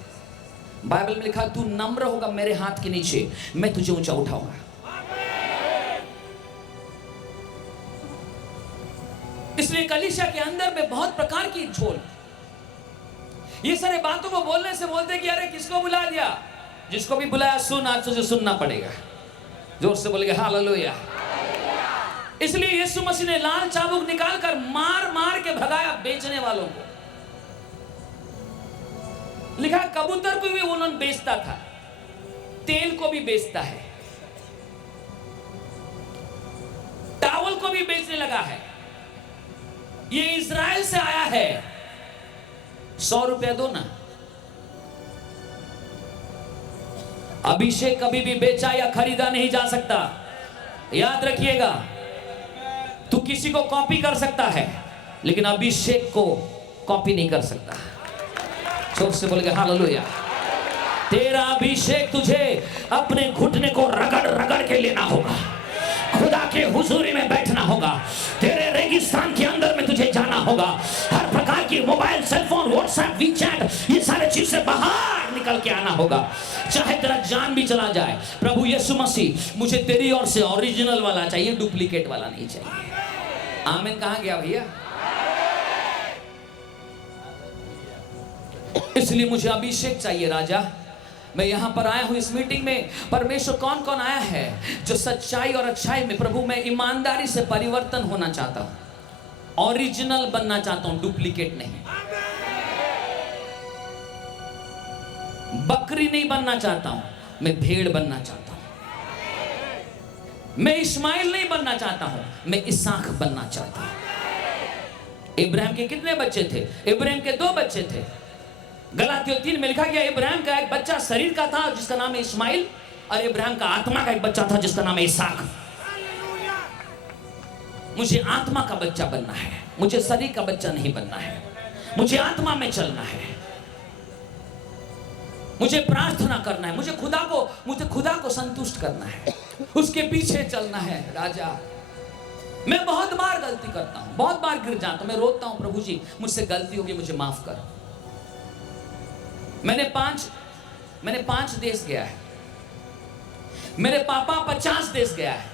बाइबल में लिखा तू नम्र होगा मेरे हाथ के नीचे, मैं तुझे ऊंचा उठाऊंगा। इसलिए कलीसिया के अंदर में बहुत प्रकार की झोल, ये सारे बातों को बोलने से बोलते कि अरे किसको बुला दिया? जिसको भी बुलाया सुन, आज तुझे सुनना पड़ेगा। जोर से बोलेंगे हालेलुया। इसलिए यीशु मसीह ने लाल चाबुक निकालकर मार मार के भगाया बेचने वालों को। लिखा कबूतर को भी उन्होंने बेचता था, तेल को भी बेचता है, टावल को भी बेचने लगा है। ये इज़राइल से आया है, 100 रुपया दो ना। अभिषेक कभी भी बेचा या खरीदा नहीं जा सकता, याद रखिएगा। तू किसी को कॉपी कर सकता है, लेकिन अभिषेक को कॉपी नहीं कर सकता। जोर से बोलेंगे हालेलुया। तेरा अभिषेक तुझे अपने घुटने को रगड़ रगड़ के लेना होगा, खुदा के हुजूरी में बैठना होगा, तेरे रेगिस्तान के अंदर में तुझे जाना होगा। हर प्रकार की मोबाइल, सेलफोन, व्हाट्सएप, वीचैट, ये सारे चीज से बाहर निकल के आना होगा। चाहे तेरा जान भी चला जाए, प्रभु यीशु मसीह मुझे तेरी ओर से ओरिजिनल वाला चाहिए, डुप्लीकेट वाला नहीं चाहिए। आमीन कहाँ गया भैया? इसलिए मुझे अभिषेक चाहिए राजा। मैं यहां पर आया हूं इस मीटिंग में। परमेश्वर कौन कौन आया है जो सच्चाई और अच्छाई में, प्रभु मैं ईमानदारी से परिवर्तन होना चाहता हूं, ओरिजिनल बनना चाहता हूं, डुप्लीकेट नहीं। बकरी नहीं बनना चाहता हूं, मैं भेड़ बनना चाहता हूं। मैं इस्माइल नहीं बनना चाहता हूं, मैं इसहाक बनना चाहता हूं। इब्राहिम के कितने बच्चे थे? इब्राहिम के 2 बच्चे थे। गलातियों 3 में लिखा गया इब्राहिम का एक बच्चा शरीर का था जिसका नाम है इस्माइल, और इब्राहिम का आत्मा का एक बच्चा था जिसका नाम है इसहाक। मुझे आत्मा का बच्चा बनना है, मुझे शरीर का बच्चा नहीं बनना है। मुझे आत्मा में चलना है, मुझे प्रार्थना करना है, मुझे खुदा को संतुष्ट करना है, उसके पीछे चलना है। राजा मैं बहुत बार गलती करता हूं, बहुत बार गिर जाता हूं, मैं रोता हूं, प्रभु जी मुझसे गलती होगी, मुझे माफ कर। मैंने 5 देश गया है, मेरे पापा 50 देश गया है।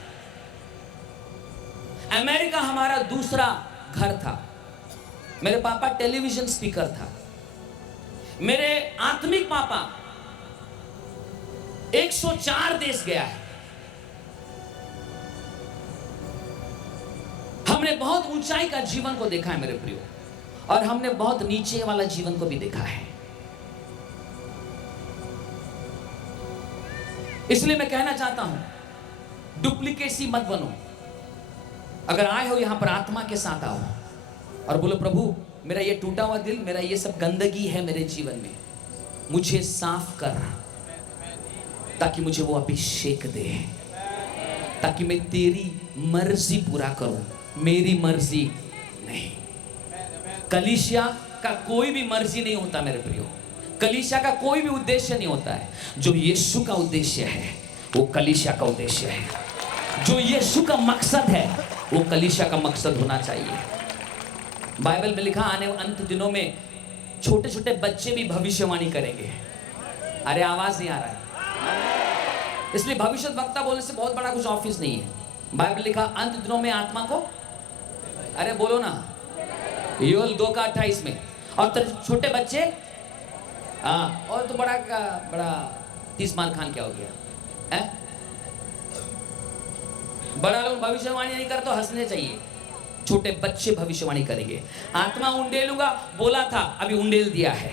अमेरिका हमारा दूसरा घर था। मेरे पापा टेलीविजन स्पीकर था। मेरे आत्मिक पापा 104 देश गया है। हमने बहुत ऊंचाई का जीवन को देखा है मेरे प्रियो, और हमने बहुत नीचे वाला जीवन को भी देखा है। इसलिए मैं कहना चाहता हूं डुप्लीकेसी मत बनो। अगर आए हो यहां पर आत्मा के साथ आओ और बोलो प्रभु मेरा ये टूटा हुआ दिल, मेरा ये सब गंदगी है मेरे जीवन में, मुझे साफ कर, ताकि मुझे वो अभिषेक दे, ताकि मैं तेरी मर्जी पूरा करूं, मेरी मर्जी नहीं। कलीसिया का कोई भी मर्जी नहीं होता मेरे प्रियो, कलीसिया का कोई भी उद्देश्य नहीं होता है। जो यीशु का उद्देश्य है वो कलीसिया का उद्देश्य है। जो यीशु का मकसद है वो कलीसिया का मकसद होना चाहिए। बाइबल में लिखा आने अंत दिनों में छोटे छोटे बच्चे भी भविष्यवाणी करेंगे। अरे आवाज नहीं आ रहा है, इसलिए भविष्य वक्ता बोलने से बहुत बड़ा कुछ ऑफिस नहीं है। बाइबल लिखा अंत दिनों में आत्मा को, अरे बोलो ना, योएल 2:28 में। और छोटे बच्चे, हाँ, और तो बड़ा 30 मार खान क्या हो गया है? बड़ा लोग भविष्यवाणी नहीं कर तो हंसने चाहिए, छोटे बच्चे भविष्यवाणी करेंगे। आत्मा उंडेलूंगा बोला था, अभी उंडेल दिया है।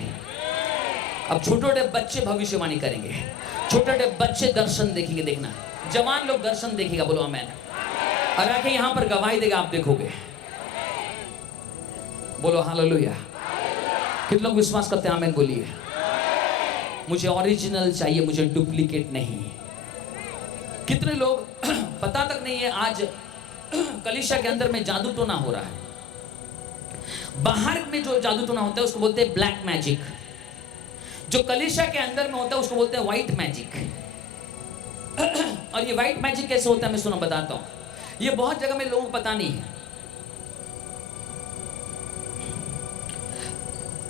अब छोटे छोटे बच्चे भविष्यवाणी करेंगे, छोटे छोटे बच्चे दर्शन देखेंगे। देखना जवान लोग दर्शन देखेगा, बोलो आमेन। और आके यहां पर गवाही देगा, आप देखोगे। बोलो हालेलुया। कितने लोग विश्वास करते हैं? आमेन बोलिए। मुझे ओरिजिनल चाहिए, मुझे डुप्लीकेट नहीं। कितने लोग पता तक नहीं है आज कलीसिया के अंदर में जादू टोना हो रहा है। बाहर में जो जादू टोना होता है उसको बोलते हैं ब्लैक मैजिक, जो कलीसिया के अंदर में होता है उसको बोलते हैं व्हाइट मैजिक। और ये व्हाइट मैजिक कैसे होता है मैं सुनो बताता हूं। ये बहुत जगह में लोगों को पता नहीं है।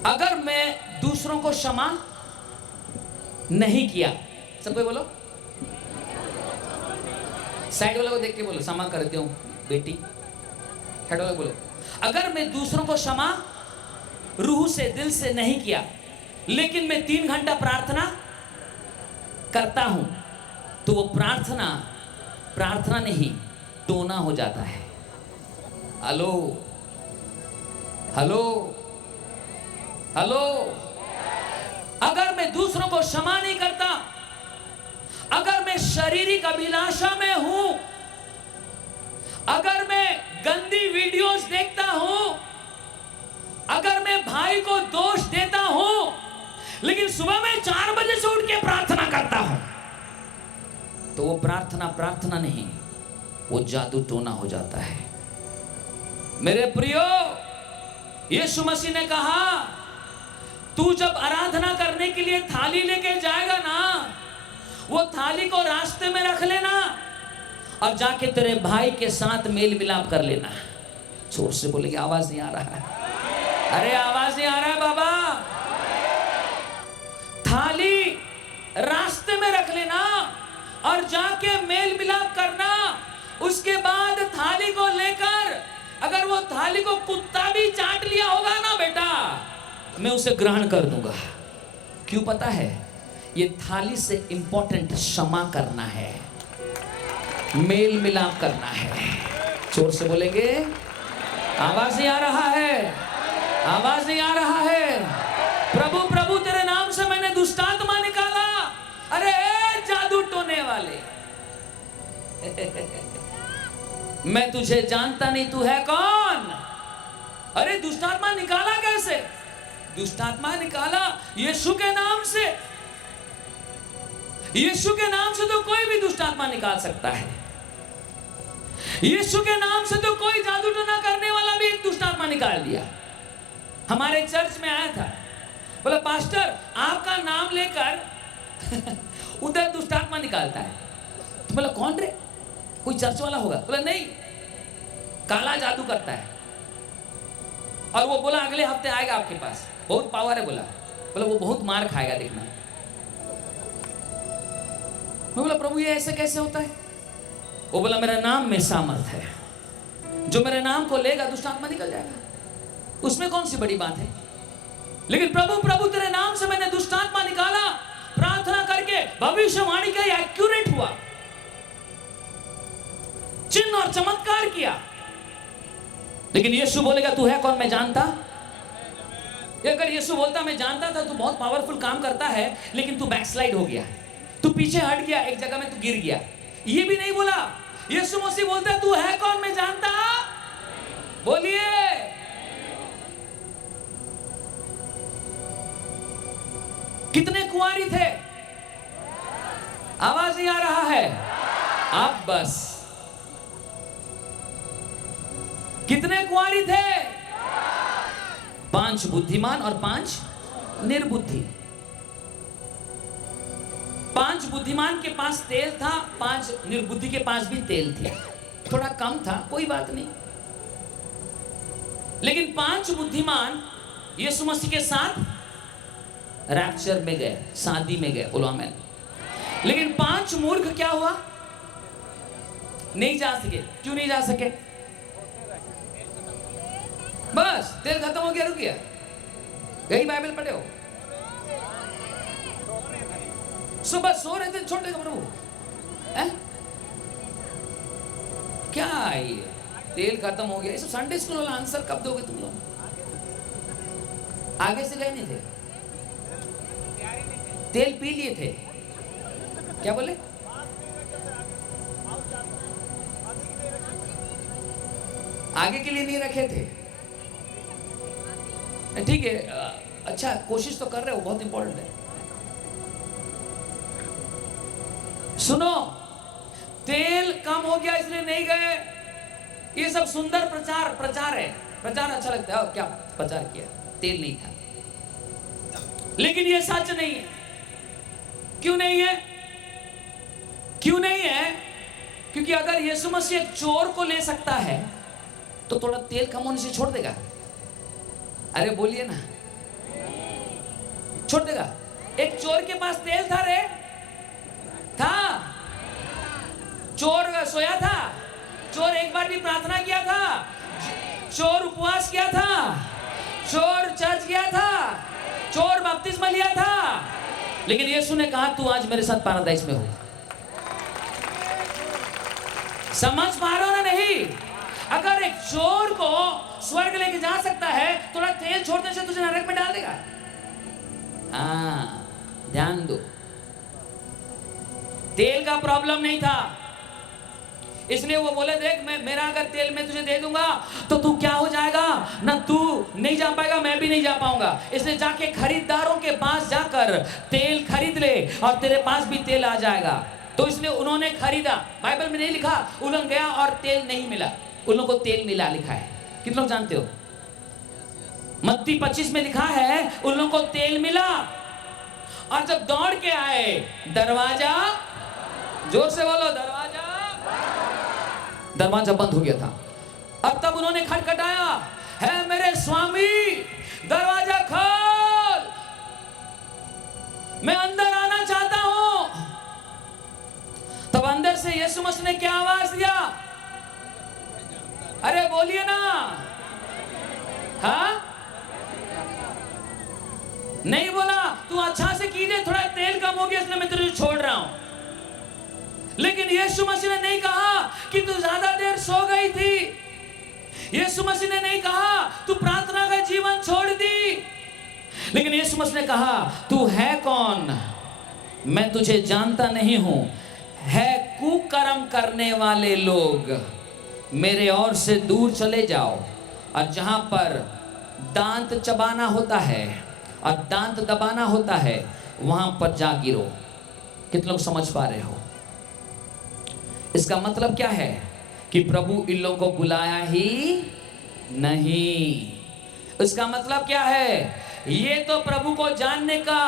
अगर मैं दूसरों को क्षमा नहीं किया, सब कोई बोलो, साइड वाले को देख के बोलो, क्षमा करती हूं बेटी। साइड वाले बोलो, अगर मैं दूसरों को क्षमा रूह से, दिल से नहीं किया, लेकिन मैं 3 घंटा प्रार्थना करता हूं, तो वो प्रार्थना प्रार्थना नहीं, टोना हो जाता है। Hello hello hello. अगर मैं दूसरों को क्षमा नहीं करता, अगर मैं शारीरिक अभिलाषा में हूं, अगर मैं गंदी वीडियोस देखता हूं, अगर मैं भाई को दोष देता हूं, लेकिन सुबह में 4 बजे से उठ के प्रार्थना करता हूं, तो वो प्रार्थना प्रार्थना नहीं, वो जादू टोना हो जाता है। मेरे प्रियो, यीशु मसीह ने कहा, तू जब आराधना करने के लिए थाली लेके जाएगा ना, वो थाली को रास्ते में रख लेना और जाके तेरे भाई के साथ मेल मिलाप कर लेना। जोर से बोलेंगे, आवाज नहीं आ रहा है? अरे आवाज नहीं आ रहा है बाबा? थाली रास्ते में रख लेना और जाके मेल मिलाप करना। उसके बाद थाली को लेकर, अगर वो थाली को कुत्ता भी चाट लिया होगा ना बेटा, मैं उसे ग्रहण कर दूंगा। क्यों पता है? ये थाली से इंपॉर्टेंट क्षमा करना है, मेल मिलाप करना है। जोर से बोलेंगे, आवाज नहीं आ रहा है? आवाज नहीं आ रहा है? प्रभु प्रभु तेरे नाम से मैंने दुष्टात्मा निकाला। अरे जादू टोने वाले, मैं तुझे जानता नहीं, तू है कौन? अरे दुष्टात्मा निकाला कैसे? दुष्टात्मा निकाला यीशु के नाम से। यीशु के नाम से तो कोई भी दुष्टात्मा निकाल सकता है। यीशु के नाम से तो कोई जादू टोना करने वाला भी एक दुष्टात्मा निकाल दिया। हमारे चर्च में आया था, बोला पास्टर आपका नाम लेकर उधर दुष्टात्मा निकालता है। तो बोला कौन रे? कोई चर्च वाला होगा? बोला नहीं, काला जादू करता है। और वो बोला अगले हफ्ते आएगा आपके पास, बहुत पावर है। बोला वो बहुत मार खाएगा, देखना। मैं बोला प्रभु ये ऐसे कैसे होता है? वो बोला मेरा नाम में सामर्थ है, जो मेरे नाम को लेगा दुष्टात्मा निकल जाएगा, उसमें कौन सी बड़ी बात है? लेकिन प्रभु प्रभु तेरे नाम से मैंने दुष्टात्मा निकाला, प्रार्थना करके भविष्यवाणी का एक्यूरेट हुआ, चिन्ह और चमत्कार किया। लेकिन यीशु बोलेगा तू है कौन? मैं जानता। अगर यीशु बोलता मैं जानता था, तू बहुत पावरफुल काम करता है, लेकिन तू बैकस्लाइड हो गया, तू पीछे हट गया, एक जगह में तू गिर गया, ये भी नहीं बोला। यीशु मसीह बोलता है तू है कौन? मैं जानता। बोलिए, कितने कुंवारी थे? आवाज नहीं आ रहा है? अब बस, कितने कुंवारी थे? 5 बुद्धिमान और 5 निर्बुद्धि। 5 बुद्धिमान के पास तेल था, 5 निर्बुद्धि के पास भी तेल थी, थोड़ा कम था, कोई बात नहीं। लेकिन 5 बुद्धिमान यीशु मसीह के साथ रैप्चर में गए, शादी में गए, बोलो आमीन। लेकिन 5 मूर्ख क्या हुआ? नहीं जा सके। क्यों नहीं जा सके? बस तेल खत्म हो गया, रुक गया। यही बाइबल पढ़े हो? सुबह सो रहे थे, छोटे प्रभु क्या ये तेल खत्म हो गया? संडे स्कूल वाला आंसर कब दोगे तुम लोग? आगे से गए नहीं थे, तेल पी लिए थे। क्या बोले? आगे के लिए नहीं रखे थे। ठीक है, अच्छा कोशिश तो कर रहे हो, बहुत इंपॉर्टेंट है। सुनो, तेल कम हो गया इसलिए नहीं गए, ये सब सुंदर प्रचार है, प्रचार अच्छा लगता है। क्या प्रचार किया? तेल नहीं था। लेकिन ये सच नहीं है। क्यों नहीं है? क्यों नहीं है? क्योंकि अगर यीशु मसीह एक चोर को ले सकता है तो थोड़ा तेल कम होने से छोड़ देगा? अरे बोलिए ना, छोड़ देगा। एक चोर के पास तेल था रे, था? चोर सोया था? चोर एक बार भी प्रार्थना किया था? चोर उपवास किया था? चोर चर्च गया था? चोर बपतिस्मा लिया था? लेकिन यीशु ने कहा तू आज मेरे साथ पैराडाइज में हो। समझ पा रहे हो ना? नहीं। अगर एक चोर को स्वर्ग लेके जा सकता है, थोड़ा तेल छोड़ने से तुझे नरक में डाल देगा। हाँ, ध्यान दो, तेल का प्रॉब्लम नहीं था, इसलिए वो बोले देख मेरा अगर तेल मैं तुझे दे दूंगा तो तू क्या हो जाएगा ना, तू नहीं जा पाएगा, मैं भी नहीं जा पाऊंगा। इसलिए जाके खरीदारों के पास जाकर तेल खरीद ले और तेरे पास भी तेल आ जाएगा। तो इसलिए उन्होंने खरीदा। बाइबल में नहीं लिखा उन्होंने गया और तेल नहीं मिला, उन लोगों को तेल मिला लिखा है। कितने लोग जानते हो? मत्ती 25 में लिखा है उन लोगों को तेल मिला और जब दौड़ के आए, दरवाजा, जोर से बोलो, दरवाजा बंद हो गया था। अब तब उन्होंने खटखटाया, है मेरे स्वामी दरवाजा खोल, मैं अंदर आना चाहता हूं। तब अंदर से यीशु मसीह ने क्या आवाज दिया? अरे बोलिए ना, हाँ? नहीं बोला तू अच्छा से कीजिए, थोड़ा तेल कम हो गया इसलिए मैं तुझे छोड़ रहा हूं। लेकिन यीशु मसीह ने नहीं कहा कि तू ज्यादा देर सो गई थी। यीशु मसीह ने नहीं कहा तू प्रार्थना का जीवन छोड़ दी। लेकिन यीशु मसीह ने कहा तू है कौन, मैं तुझे जानता नहीं हूं। है कुकर्म करने वाले लोग, मेरे ओर से दूर चले जाओ। और जहां पर दांत चबाना होता है और दांत दबाना होता है वहां पर जा गिरो। कितने लोग समझ पा रहे हो? इसका मतलब क्या है कि प्रभु इन लोगों को बुलाया ही नहीं। इसका मतलब क्या है? ये तो प्रभु को जानने का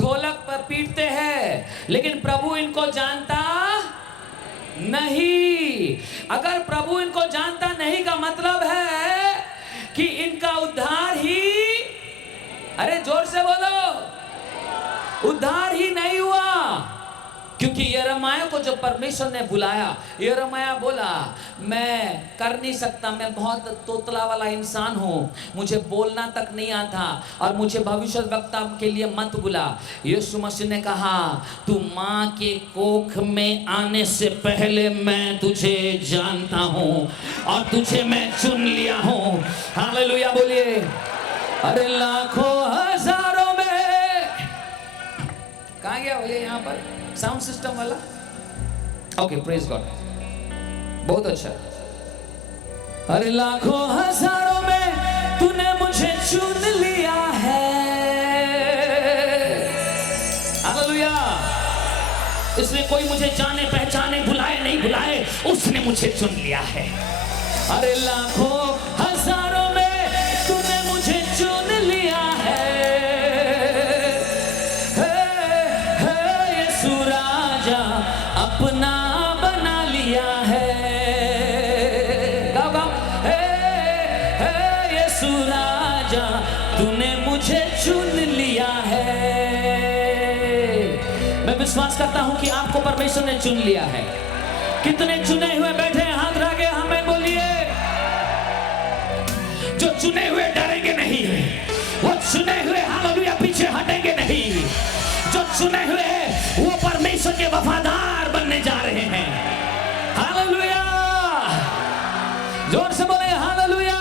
ढोलक पर पीटते हैं, लेकिन प्रभु इनको जानता नहीं। अगर प्रभु इनको जानता नहीं का मतलब है कि इनका उद्धार ही, अरे जोर से बोलो, उद्धार ही नहीं हुआ। क्योंकि यिर्मयाह को जो परमेश्वर ने बुलाया, यिर्मयाह बोला मैं कर नहीं सकता, मैं बहुत तोतला वाला इंसान हूँ, मुझे बोलना तक नहीं आता और मुझे भविष्यवक्ता के लिए मत बुला। यीशु मसीह ने कहा तू माँ के कोख में आने से पहले मैं तुझे जानता हूँ और तुझे मैं चुन लिया हूँ। हालेलुया बोलिए। अरे लाखों हजारों में, कहाँ गया भैया यहाँ पर साउंड सिस्टम वाला? ओके, प्रेज गॉड, बहुत अच्छा। अरे लाखों हजारों में तूने मुझे चुन लिया है। हालेलुया। इसलिए कोई मुझे जाने पहचाने, बुलाए नहीं बुलाए, उसने मुझे चुन लिया है। अरे लाखों हजारों में तूने मुझे चुन लिया है। अपना बना लिया है। गाओ गाओ, हे यीशु राजा तूने मुझे चुन लिया है। मैं विश्वास करता हूं कि आपको परमेश्वर ने चुन लिया है। कितने चुने हुए बैठे हैं? हाथ रखे हमें बोलिए। जो चुने हुए डरेंगे नहीं, वो चुने हुए हालेलुया पीछे हटेंगे नहीं। जो चुने हुए हैं वो परमेश्वर के वफादार बनने जा रहे हैं। हालेलुया, जोर से बोले हालेलुया।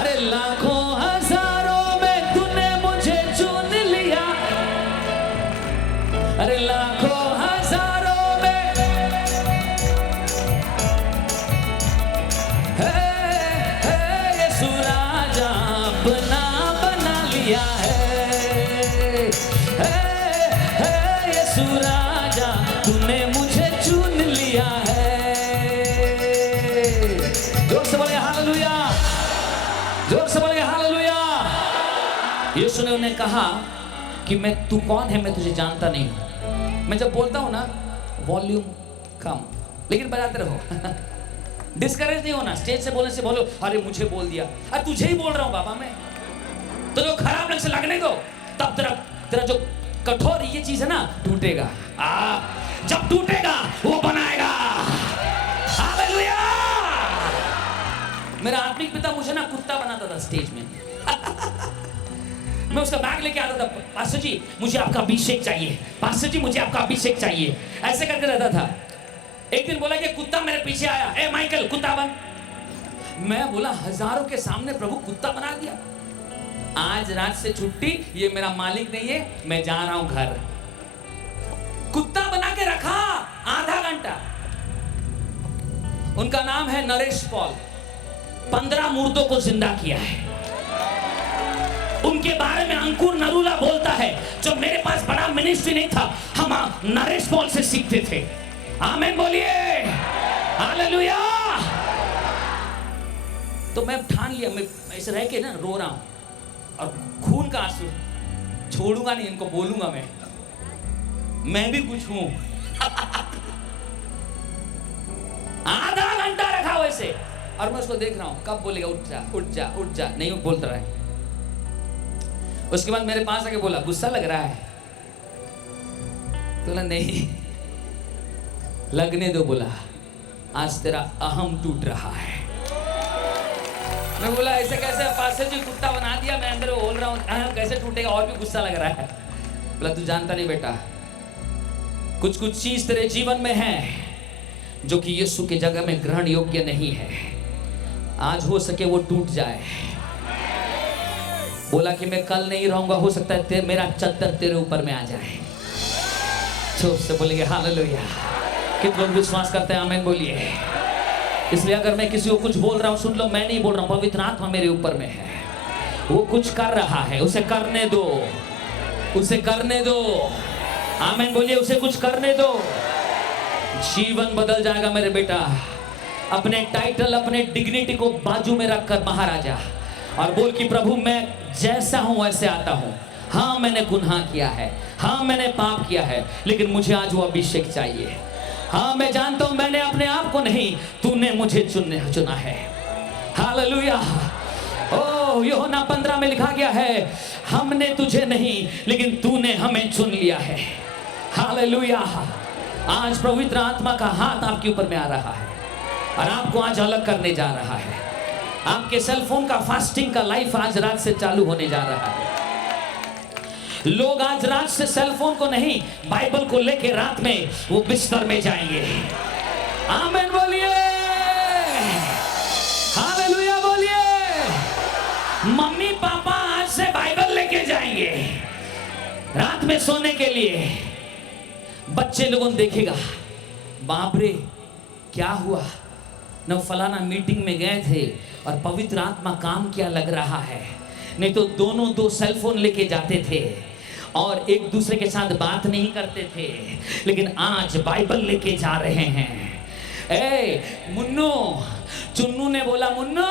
अरे लाखों हजारों में तूने मुझे चुन लिया। अरे लाखों हजारों में, यीशु राजा अपना बना लिया है। यीशु राजा तूने मुझे चुन लिया है। जोर से बोले हालेलुया, जोर से बोले हालेलुया। यीशु ने उन्हें कहा कि मैं, तू कौन है मैं तुझे जानता नहीं हूं। मैं जब बोलता हूं ना वॉल्यूम कम, लेकिन बजाते रहो। डिस्करेज नहीं होना। स्टेज से बोलने से बोलो अरे मुझे बोल दिया, अरे तुझे ही बोल रहा हूं बाबा मैं। तो जो खराब ढंग से लगने दो, तब तेरा तेरा जो कठोर ये चीज है ना टूटेगा। जब टूटेगा वो बनाएगा। हालेलुया। मेरा आत्मिक पिता मुझे ना कुत्ता बनाता था स्टेज में। मैं उसका बैग लेके आता था, पास्टर जी मुझे आपका अभिषेक चाहिए, पास्टर जी मुझे आपका अभिषेक चाहिए, ऐसे करके रहता था। एक दिन बोला कि कुत्ता मेरे पीछे आया, ए माइकल कुत्ता बन। मैं बोला हजारों के सामने प्रभु कुत्ता बना दिया। आज रात से छुट्टी, ये मेरा मालिक नहीं है, मैं जा रहा हूं घर। कुत्ता बना के रखा आधा घंटा। उनका नाम है नरेश पॉल। 15 मुर्दों को जिंदा किया है। उनके बारे में अंकुर नरूला बोलता है, जो मेरे पास बड़ा मिनिस्ट्री नहीं था, हम नरेश पॉल से सीखते थे। आमीन बोलिए, हालेलुया। तो मैं ठान लिया, मैं ऐसे रह के ना रो रहा हूं और खून का आंसू, छोड़ूंगा नहीं इनको, बोलूंगा मैं भी कुछ हूं। आधा घंटा रखा वैसे, और मैं उसको देख रहा हूं कब बोलेगा उठ जा उठ जा उठ जा, नहीं बोलता रहा है। उसके बाद मेरे पास आके बोला गुस्सा लग रहा है? तो बोला नहीं लगने दो। बोला आज तेरा अहम टूट रहा है। मैं बोला ऐसे कैसे? पास्टर जी कुत्ता बना दिया, मैं अंदर बोल रहा हूँ कैसे टूटेगा, और भी गुस्सा लग रहा है। बोला तू जानता नहीं बेटा, कुछ कुछ चीज तेरे जीवन में है जो कि यीशु की जगह में ग्रहण योग्य नहीं है। आज हो सके वो टूट जाए। बोला कि मैं कल नहीं रहूंगा, हो सकता है मेरा चद्दर तेरे ऊपर में आ जाए। चुप से बोलेंगे हालेलुया। कितने लोग विश्वास करते हैं? आमीन बोलिए। इसलिए अगर मैं किसी को कुछ बोल रहा हूं, सुन लो, मैं नहीं बोल रहा हूं, पवित्र आत्मा मेरे ऊपर में है, वो कुछ कर रहा है, उसे करने दो, उसे करने दो। आमीन बोलिए, उसे कुछ करने दो। जीवन बदल जाएगा मेरे बेटा। अपने टाइटल, अपने डिग्निटी को बाजू में रखकर महाराजा और बोल कि प्रभु मैं जैसा हूं वैसे आता हूं। हाँ मैंने गुनाह किया है, हाँ मैंने पाप किया है, लेकिन मुझे आज वो अभिषेक चाहिए। हाँ मैं जानता हूं मैंने अपने आप को नहीं, तूने मुझे चुना है। हालेलुया। ओ यूहन्ना 15 में लिखा गया है, हमने तुझे नहीं लेकिन तूने हमें चुन लिया है। हालेलुया। आज पवित्र आत्मा का हाथ आपके ऊपर में आ रहा है और आपको आज अलग करने जा रहा है। आपके सेल फोन का फास्टिंग का लाइफ आज रात से चालू होने जा रहा है। लोग आज रात से सेल फोन को नहीं, बाइबल को लेके रात में वो बिस्तर में जाएंगे। आमीन बोलिए, हालेलुया बोलिए। मम्मी पापा आज से बाइबल लेके जाएंगे रात में सोने के लिए। बच्चे लोगों देखेगा, बाप रे क्या हुआ न, फलाना मीटिंग में गए थे और पवित्र आत्मा काम किया लग रहा है। नहीं तो दोनों दो सेल फोन लेके जाते थे और एक दूसरे के साथ बात नहीं करते थे, लेकिन आज बाइबल लेके जा रहे हैं। ए मुन्नू, चुन्नू ने बोला मुन्नू,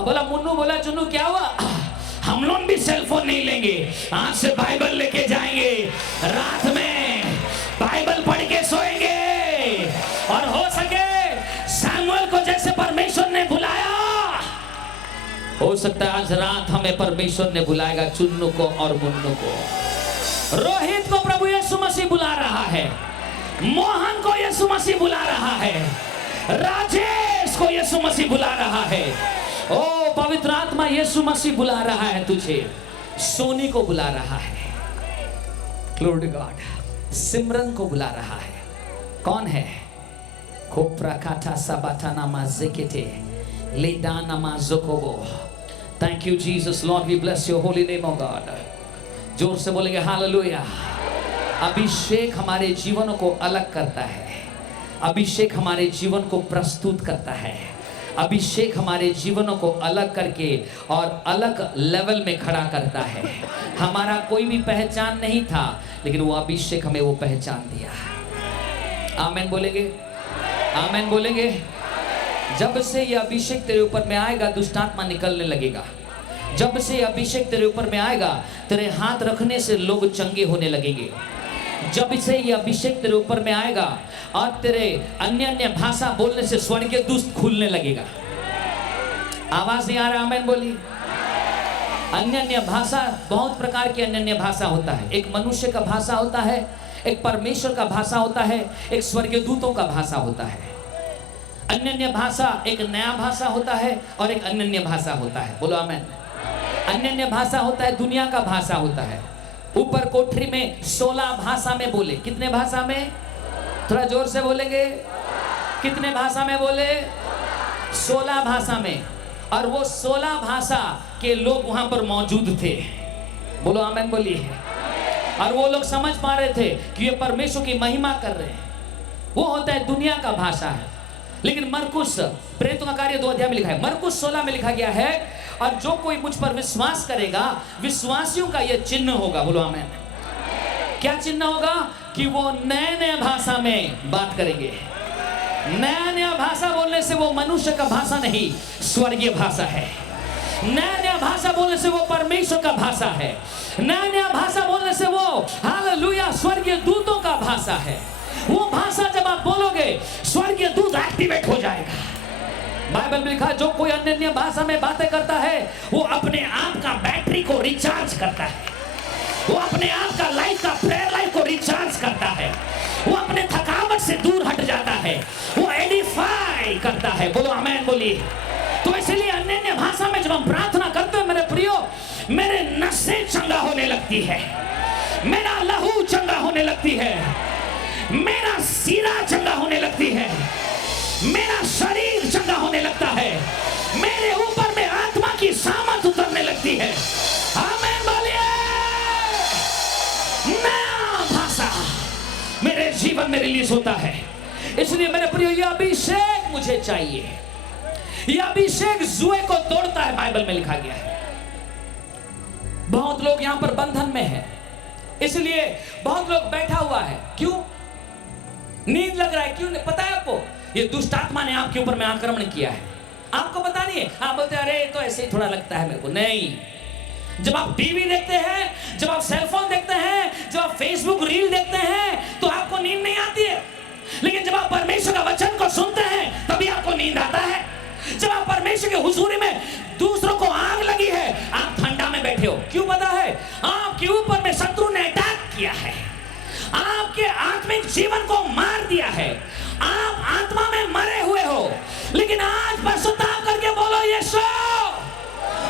बोला मुन्नू, बोला चुन्नू क्या हुआ? हम लोग भी सेल फोन नहीं लेंगे, आज से बाइबल लेके जाएंगे, रात में बाइबल पढ़ के सोएंगे। और हो सके सैमुअल को जैसे परमेश्वर ने बुलाया, हो सकता है आज रात हमें परमेश्वर ने बुलाएगा, चुन्नू को और मुन्नू को। रोहित को प्रभु यीशु मसीह बुला रहा है, मोहन को यीशु मसीह बुला रहा है, राजेश को यीशु मसीह बुला रहा है। ओ पवित्र आत्मा यीशु मसीह बुला रहा है तुझे, सोनी को बुला रहा है, ग्लोरी टू गॉड, सिमरन को बुला रहा है। कौन है? खोपरा काटा साबाटाना माजेकेटे लेदाना माजोकोबो। Thank you Jesus, Lord we bless your holy name oh God. जोर से बोलेंगे हालेलुया। अभिषेक हमारे जीवनों को अलग करता है, अभिषेक हमारे जीवन को प्रस्तुत करता है, अभिषेक हमारे जीवनों को अलग करके और अलग लेवल में खड़ा करता है। हमारा कोई भी पहचान नहीं था, लेकिन वो अभिषेक हमें वो पहचान दिया। आमीन बोलेंगे, आमीन बोलेंगे। जब से ये अभिषेक तेरे ऊपर में आएगा, दुष्टात्मा निकलने लगेगा। जब से ये अभिषेक तेरे ऊपर में आएगा, तेरे हाथ रखने से लोग चंगे होने लगेंगे। जब से ये अभिषेक तेरे ऊपर में आएगा और तेरे अन्य अन्य भाषा बोलने से स्वर्गीय दुष्ट खुलने लगेगा। आवाज नहीं आ रहा? आमीन बोलिए। अन्य अन्य भाषा, बहुत प्रकार की अन्य अन्य भाषा होता है। एक मनुष्य का भाषा होता है, एक परमेश्वर का भाषा होता है, एक स्वर्गीय दूतों का भाषा होता है। अन्य अन्य भाषा एक नया भाषा होता है और एक अन्य अन्य भाषा होता है। बोलो आमेन। अन्य अन्य भाषा होता है, दुनिया का भाषा होता है। ऊपर कोठरी में 16 भाषा में बोले। कितने भाषा में? थोड़ा जोर से बोलेंगे। कितने भाषा में बोले? 16 भाषा में। और वो 16 भाषा के लोग वहां पर मौजूद थे। बोलो आमेन बोलिए। और वो लोग समझ पा रहे थे कि ये परमेश्वर की महिमा कर रहे हैं। वो होता है दुनिया का भाषा है। लेकिन मरकुस, प्रेरितों का कार्य 2 अध्याय में लिखा है, मरकुस 16 में लिखा गया है, और जो कोई मुझ पर विश्वास करेगा, विश्वासियों का यह चिन्ह होगा। बोलो आमेन। क्या चिन्ह होगा? कि वो नए नए भाषा में बात करेंगे। नया नया भाषा बोलने से वो मनुष्य का भाषा नहीं, स्वर्गीय भाषा है। नया नया भाषा बोलने से वो परमेश्वर का भाषा है। नया नया भाषा बोलने से वो हालेलुया स्वर्गीय दूतों का भाषा है। वो भाषा जब आप बोलोगे, स्वर्गीय दूत एक्टिवेट हो जाएगा। बाइबल में लिखा है, जो कोई अन्य अन्य भाषा में बातें करता है, वो अपने आप का बैटरी को रिचार्ज करता है। वो अपने आप का लाइफ का प्रेयर लाइफ को रिचार्ज करता है। वो अपने थकावट से दूर हट जाता है। वो एडिफाई करता है। बोलो आमेन बोलिए। तो इसलिए अन्य अन्य भाषा में जब हम प्रार्थना करते हैं, मेरे प्रियो, मेरे नसें चंगा होने लगती है, मेरा लहू चंगा होने लगती है, मेरा सीना चंगा होने लगती है, मेरा शरीर चंगा होने लगता है, मेरे ऊपर में आत्मा की सामर्थ उतरने लगती है। आमेन बोलिए। नया भाषा मेरे जीवन में रिलीज होता है। इसलिए मेरे प्रियो, यह अभिषेक मुझे चाहिए। यह अभिषेक जुए को तोड़ता है, बाइबल में लिखा गया है। बहुत लोग यहां पर बंधन में हैं, इसलिए बहुत लोग बैठा हुआ है। क्यों? नींद लग रहा है। क्यों? पता है आपको, ये दुष्ट आत्मा ने आपके ऊपर में आक्रमण किया है। आपको पता नहीं है। आप बोलते हैं, अरे तो ऐसे ही थोड़ा लगता है मेरे को। नहीं, जब आप टीवी देखते हैं, जब आप सेलफोन देखते हैं, जब आप फेसबुक रील देखते हैं, तो आपको नींद नहीं आती है। लेकिन जब आप परमेश्वर का वचन को सुनते हैं, तभी आपको नींद आता है। जब आप परमेश्वर के हुजूरी में, दूसरों को आग लगी है, आप ठंडा में बैठे हो। क्यों? पता है, आपके ऊपर में शत्रु ने अटैक किया है, आपके आत्मिक जीवन को मार दिया है, आप आत्मा में मरे हुए हो। लेकिन आज पश्चाताप करके बोलो, यीशु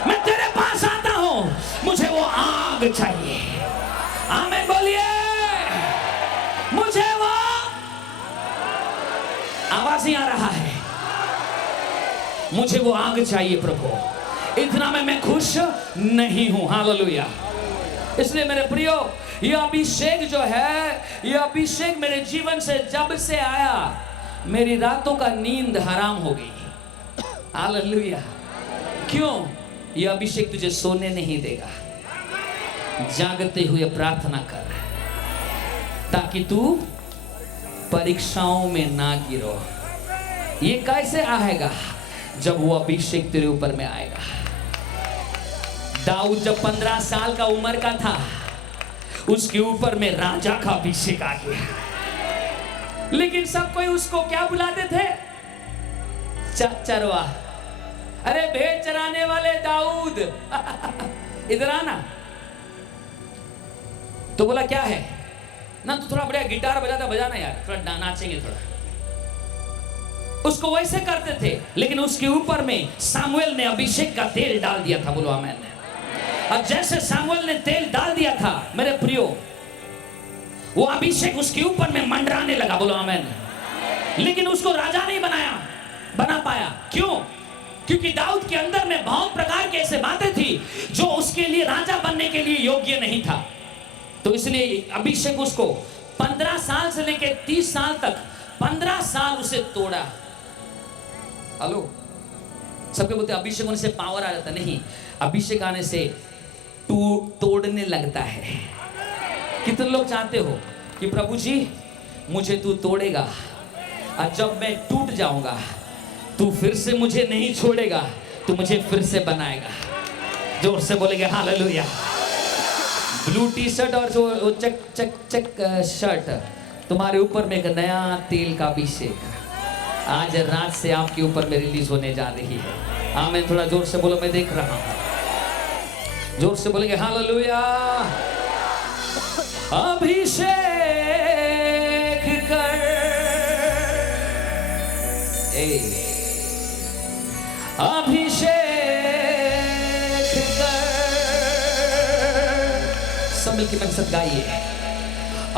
मैं तेरे पास आता हूं, मुझे वो आग चाहिए। आमीन बोलिए। मुझे वो, आवाज नहीं आ रहा है, मुझे वो आग चाहिए प्रभु। इतना में मैं खुश नहीं हूं। हालेलुया। इसलिए मेरे प्रियो, यह अभिषेक जो है, यह अभिषेक मेरे जीवन से जब से आया, मेरी रातों का नींद हराम हो गई। हालेलुया। क्यों? यह अभिषेक तुझे सोने नहीं देगा। जागते हुए प्रार्थना कर, ताकि तू परीक्षाओं में ना गिरो। ये कैसे आएगा? जब वो अभिषेक तेरे ऊपर में आएगा। दाऊद जब 15 साल का उम्र का था, उसके ऊपर में राजा का अभिषेक आ गया। लेकिन सब कोई उसको क्या बुलाते थे? चरवा। अरे भेड़ चराने वाले दाऊद, इधर आना। तो बोला क्या है ना, तो थोड़ा बढ़िया गिटार बजाना यार, थोड़ा नाचेंगे थोड़ा। उसको वैसे करते थे। लेकिन उसके ऊपर में सामुएल ने अभिषेक का तेल डाल दिया था। बोलो आमेन। और जैसे सामुएल ने तेल डाल दिया था, मेरे प्रियो, वो अभिषेक उसके ऊपर में मंडराने लगा। बोलो आमेन। लेकिन उसको राजा नहीं बना पाया। क्यों? क्योंकि दाऊद के अंदर में बहुत प्रकार की ऐसे बातें थी जो उसके लिए राजा बनने के लिए योग्य नहीं था। तो इसलिए अभिषेक उसको 15 साल से लेकर 30 साल तक 15 साल उसे तोड़ा। हेलो, सबके बोलते अभिषेक होने से पावर आ जाता। नहीं, अभिषेक आने से तोड़ने लगता है। कितने लोग चाहते हो कि प्रभु जी मुझे तू तोड़ेगा, और जब मैं टूट जाऊंगा तू फिर से मुझे नहीं छोड़ेगा, तू मुझे फिर से बनाएगा। जोर से बोलेंगे हालेलुया। ब्लू टी शर्ट और जो चक शर्ट, तुम्हारे ऊपर में एक नया तेल का अभिषेक आज रात से आपके ऊपर में रिलीज होने जा रही है। आमीन। थोड़ा जोर से बोलो, मैं देख रहा हूं। जोर से बोलेंगे हालेलुया। अभिषेक कर, अभिषेक कर, सब मिलके मेरे साथ गाइए।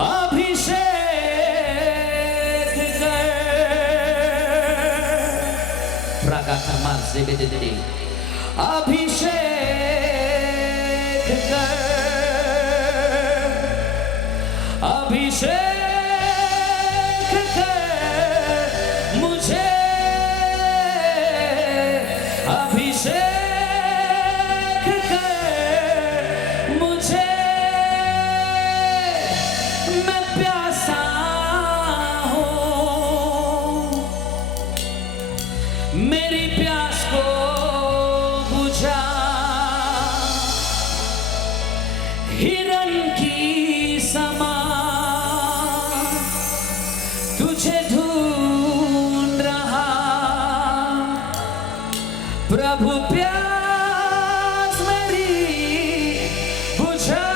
अभिषेक कर, प्रागाथा मान से बेदे, अभिषेक कर, अभिषेक कर मुझे, अभिषेक कर मुझे, मैं प्यासा हूँ, मेरी प्यास को बुझा, हिरन की समा तुझे ढूंढ रहा, प्रभु प्यास मेरी बुझा,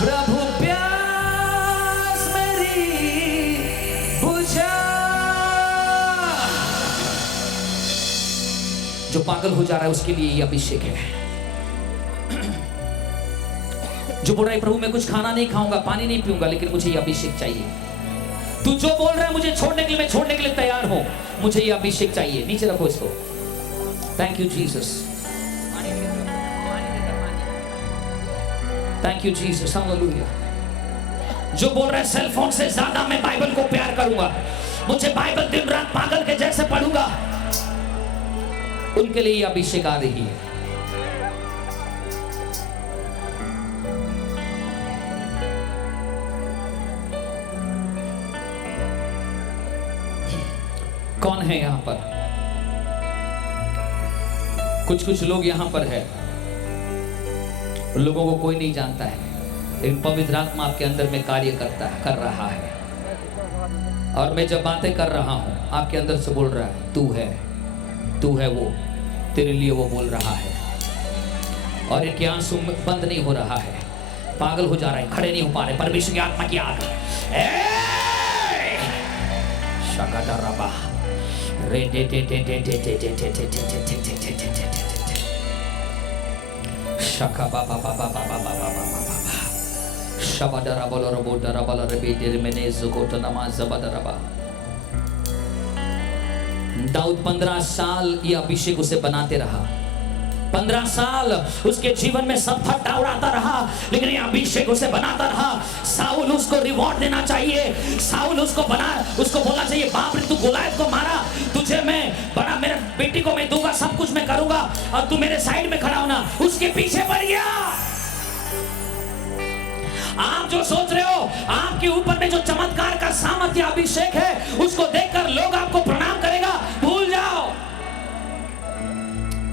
प्रभु प्यास मेरी बुझा। जो पागल हो जा रहा है उसके लिए ये अभिषेक है। जो बोल रहा है प्रभु मैं कुछ खाना नहीं खाऊंगा, पानी नहीं पीऊंगा, लेकिन मुझे ये अभिषेक चाहिए। तू जो बोल रहा है मुझे छोड़ने के लिए, मैं छोड़ने के लिए तैयार हूं, मुझे ये अभिषेक चाहिए। नीचे रखो इसको। Thank you Jesus, thank you Jesus, hallelujah. जो बोल रहा है सेल फोन से ज्यादा मैं बाइबल को प्यार करूंगा, मुझे बाइबल दिन रात पागल के जैसे पढ़ूंगा, उनके लिए ये अभिषेक आ रही है। कौन है यहां पर? कुछ कुछ लोग यहां पर है, लोगों को कोई नहीं जानता है, लेकिन पवित्र आत्मा आपके अंदर में कार्य कर रहा है। और मैं जब बातें कर रहा हूं, आपके अंदर से बोल रहा है तू है वो, तेरे लिए वो बोल रहा है। और इनके आंसू बंद नहीं हो रहा है, पागल हो जा रहे हैं, खड़े नहीं हो पा रहे। परमेश्वर की आत्मा की आग, शाकादाराबा रे दे दे दे दे दे दे दे दे दे शाका बाबा बाबा बाबा बाबा बाबा शबादरा बोलो रोबोदरा बोलो रबी तेरे मैंने ज़कोत नमाज ज़बादराबा। दाऊद 15 साल ये अभिषेक उसे बनाते रहा, 15 साल उसके जीवन में सब फट्टा उड़ाता रहा, लेकिन ये अभिषेक उसे बनाता रहा। साउल उसको रिवॉर्ड देना चाहिए, साउल उसको बोलना चाहिए बाप रे तू गोलायत को मारा, तुझे मैं बड़ा, मेरे बेटी को मैं दूंगा, सब कुछ मैं करूंगा और तू मेरे साइड में खड़ा होना। उसके पीछे पड़ गया। आप जो सोच रहे हो आपके ऊपर में जो चमत्कार का सामर्थ्य अभिषेक है, उसको देखकर लोग आपको प्रणाम करेगा, भूल जाओ।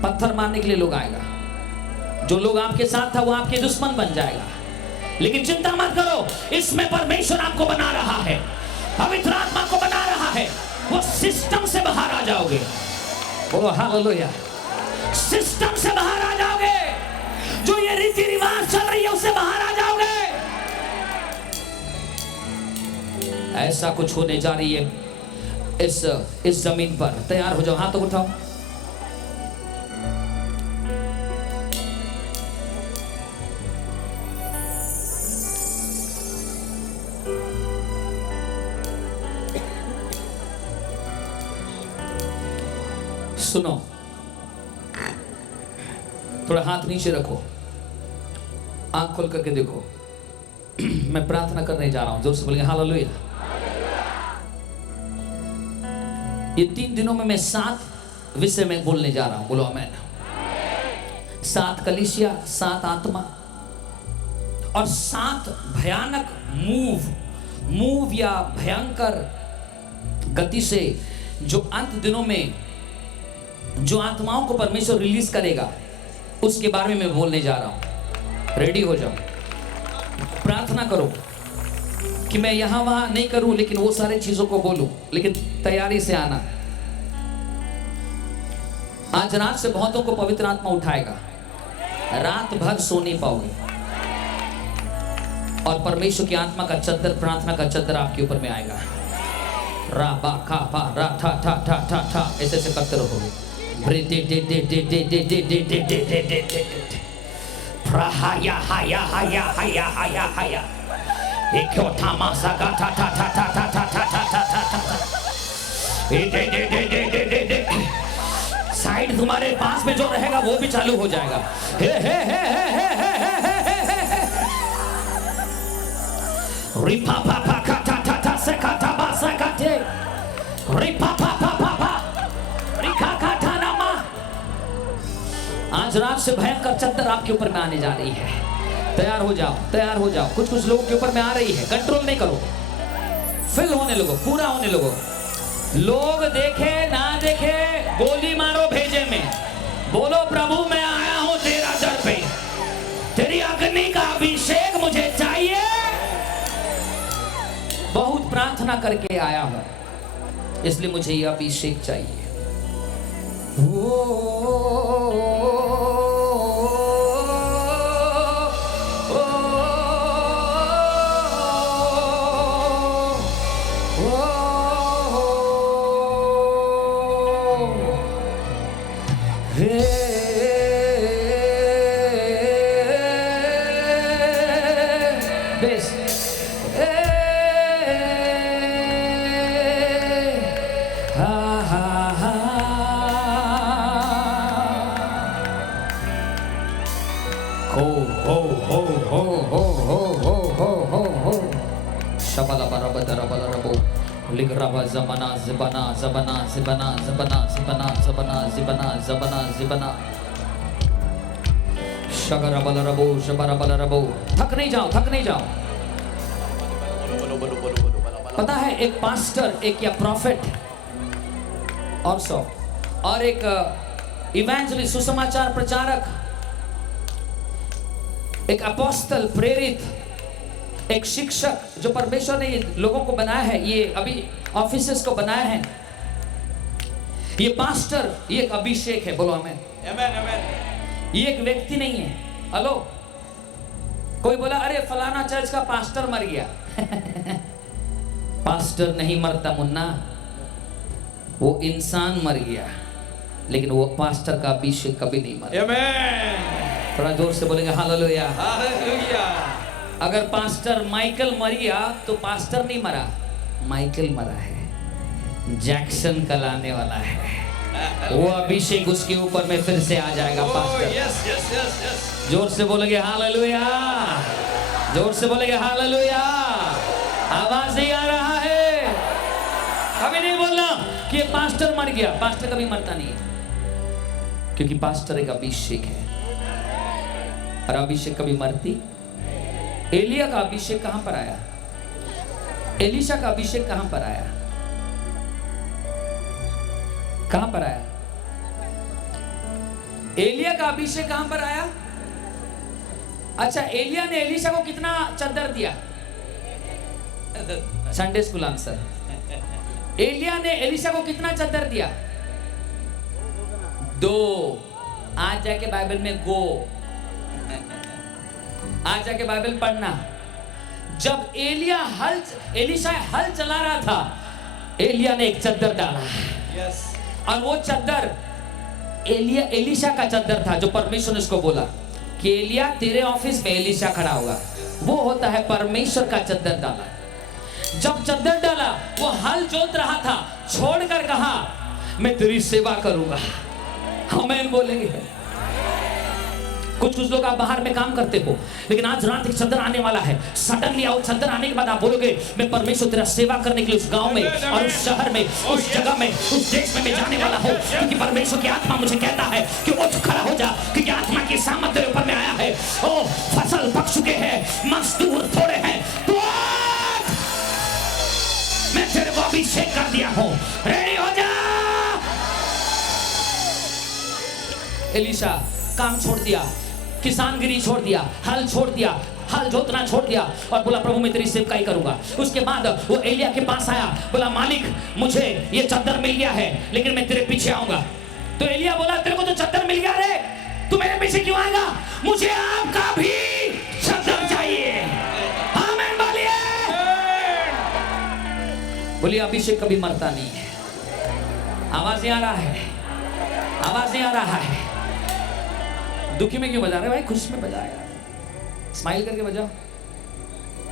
पत्थर मारने के लिए लोग आएगा, जो लोग आपके साथ था वो आपके दुश्मन बन जाएगा, लेकिन चिंता मत करो, इसमें परमेश्वर आपको बना रहा है, पवित्र आत्मा को बना रहा है। वो सिस्टम से बाहर आ जाओगे, बोलो हालेलुया। सिस्टम से बाहर आ जाओगे, जो ये रीति रिवाज चल रही है उससे बाहर आ जाओगे। ऐसा कुछ होने जा रही है इस जमीन पर। तैयार हो जाओ, हाथों को उठाओ। सुनो, थोड़ा हाथ नीचे रखो, आंख खोल करके देखो। मैं प्रार्थना करने जा रहा हूं, जोर से बोलेंगे हालेलुया। ये 3 दिनों में मैं 7 विषय में बोलने जा रहा हूं, बोलो आमीन। 7 कलीसिया, 7 आत्मा और 7 भयानक मूव या भयंकर गति से जो अंत दिनों में जो आत्माओं को परमेश्वर रिलीज करेगा, उसके बारे में मैं बोलने जा रहा हूं। रेडी हो जाओ, प्रार्थना करो कि मैं यहां वहां नहीं करूं, लेकिन वो सारे चीजों को बोलूं, लेकिन तैयारी से आना। आज रात से बहुतों को पवित्र आत्मा उठाएगा, रात भर सो नहीं पाओगे और परमेश्वर की आत्मा का चद्दर, प्रार्थना का चद्दर आपके ऊपर में आएगा। रा बा खा पा रा ठा ठा ठा ठा ठा ऐसे ऐसे करते रहोगे। ब्रे दे दे दे दे दे दे दे दे दे दे दे दे दे प्रा हाया हाया हाया हाया हाया हाया एक था मासा का ठा ठा ठा ठा ठा ठा ठा ठा ठा ठा दे दे दे दे दे दे दे साइड तुम्हारे पास में जो रहेगा वो भी चालू हो जाएगा। हे हे हे हे हे हे रिपा पा पा का टा टा टा से का टा बा से का टे रिपा पा पा पा पा रिका का टा नामा। आज रात से भयंकर चद्दर आपके ऊपर में आने जा रही है। तैयार हो जाओ, तैयार हो जाओ। कुछ कुछ लोगों के ऊपर में आ रही है, कंट्रोल नहीं करो, फिल होने लगो, पूरा होने लगो। लोग देखे ना देखे, गोली मारो भेजे में, बोलो प्रभु मैं आया हूं तेरा दर पे, तेरी अग्नि का अभिषेक मुझे चाहिए। बहुत प्रार्थना करके आया हूं, इसलिए मुझे यह अभिषेक चाहिए। ज़बना ज़बना ज़बना ज़बना ज़बना ज़बना ज़बना ज़बना ज़बना ज़बना शगरा बल रबो शबरा बल रबो। थक नहीं जाओ, थक नहीं जाओ। पता है एक पास्टर, एक या प्रॉफिट और एक इवेंजलिस्ट, सुसमाचार प्रचारक, एक अपोस्टल प्रेरित, एक शिक्षक जो परमेश्वर ने लोगों को बनाया है, ये अभी ऑफिसर्स को बनाया है, ये पास्टर, ये एक अभिषेक है। बोलो आमेन, आमेन आमेन। ये एक व्यक्ति नहीं है। हेलो, कोई बोला अरे फलाना चर्च का पास्टर मर गया पास्टर नहीं मरता मुन्ना, वो इंसान मर गया, लेकिन वो पास्टर का अभिषेक कभी नहीं मरता। आमेन। थोड़ा जोर से बोलेंगे हालेलुया, हालेलुया। अगर पास्टर माइकल मर गया तो पास्टर नहीं मरा, माइकल मरा है। जैक्सन कल आने वाला है, वो अभिषेक उसके ऊपर में फिर से आ जाएगा। Pastor yes yes yes yes. जोर से बोलेंगे हालेलुया, जोर से बोलेंगे हालेलुया। आवाज नहीं आ रहा है? कभी नहीं बोलना कि पास्टर मर गया। पास्टर कभी मरता नहीं है, क्योंकि पास्टर एक अभिषेक है, और अभिषेक कभी मरती। एलिया का अभिषेक कहां पर आया? एलिशा का अभिषेक कहां पर आया? कहां पर आया? एलिया का अभिषेक कहां पर आया? अच्छा, एलिया ने एलिशा को कितना चद्दर दिया? Sunday school answer. एलिया ने एलिशा को कितना चद्दर दिया? 2। आज जाके बाइबल में गो, आज जाके बाइबल पढ़ना। जब एलिशा हल चला रहा था, एलिया ने एक चद्दर डाला। yes. और वो चद्दर एलिशा का चद्दर था, जो परमेश्वर ने उसको बोला कि एलिया तेरे ऑफिस में एलिशा खड़ा होगा। वो होता है परमेश्वर का चद्दर डाला। जब चद्दर डाला, वो हल जोत रहा था, छोड़कर कहा मैं तेरी सेवा करूंगा। आमीन बोलेंगे। कुछ लोग आप बाहर में काम करते हो, लेकिन आज रात एक चद्दर आने वाला है। सडनली आओ, चद्दर आने के बाद आप बोलोगे मैं परमेश्वर तेरा सेवा करने के लिए उस गांव में और उस शहर में, उस जगह में, उस देश में मैं जाने वाला हूँ, क्योंकि परमेश्वर की आत्मा मुझे कहता है कि उठ खड़ा हो जा, क्योंकि आत्मा की सामर्थ तेरे ऊपर में आया है। ओ फसल पक चुके हैं, मजदूर थोड़े हैं, तो मैं तेरे को अभिषेक कर दिया हूँ, रेडी हो जा। एलिशा काम छोड़ दिया, किसानगिरी छोड़ दिया, हल छोड़ दिया, हल जोतना छोड़ दिया, और बोला प्रभु मैं तेरी सेवकाई करूंगा। उसके बाद वो एलिया के पास आया, बोला मालिक मुझे ये चद्दर मिल गया है, लेकिन मैं तेरे पीछे आऊंगा। तो एलिया बोला तेरे को तो चद्दर मिल गया रे, तू मेरे पीछे क्यों आएगा? मुझे आपका भी चद्दर चाहिए। आमीन बोलिए। बोलिए अभिषेक कभी मरता नहीं है। आवाज नहीं आ रहा है? आवाज नहीं आ रहा है? दुखी में क्यों बजा रहे भाई? खुशी में बजा यार, स्माइल करके बजाओ।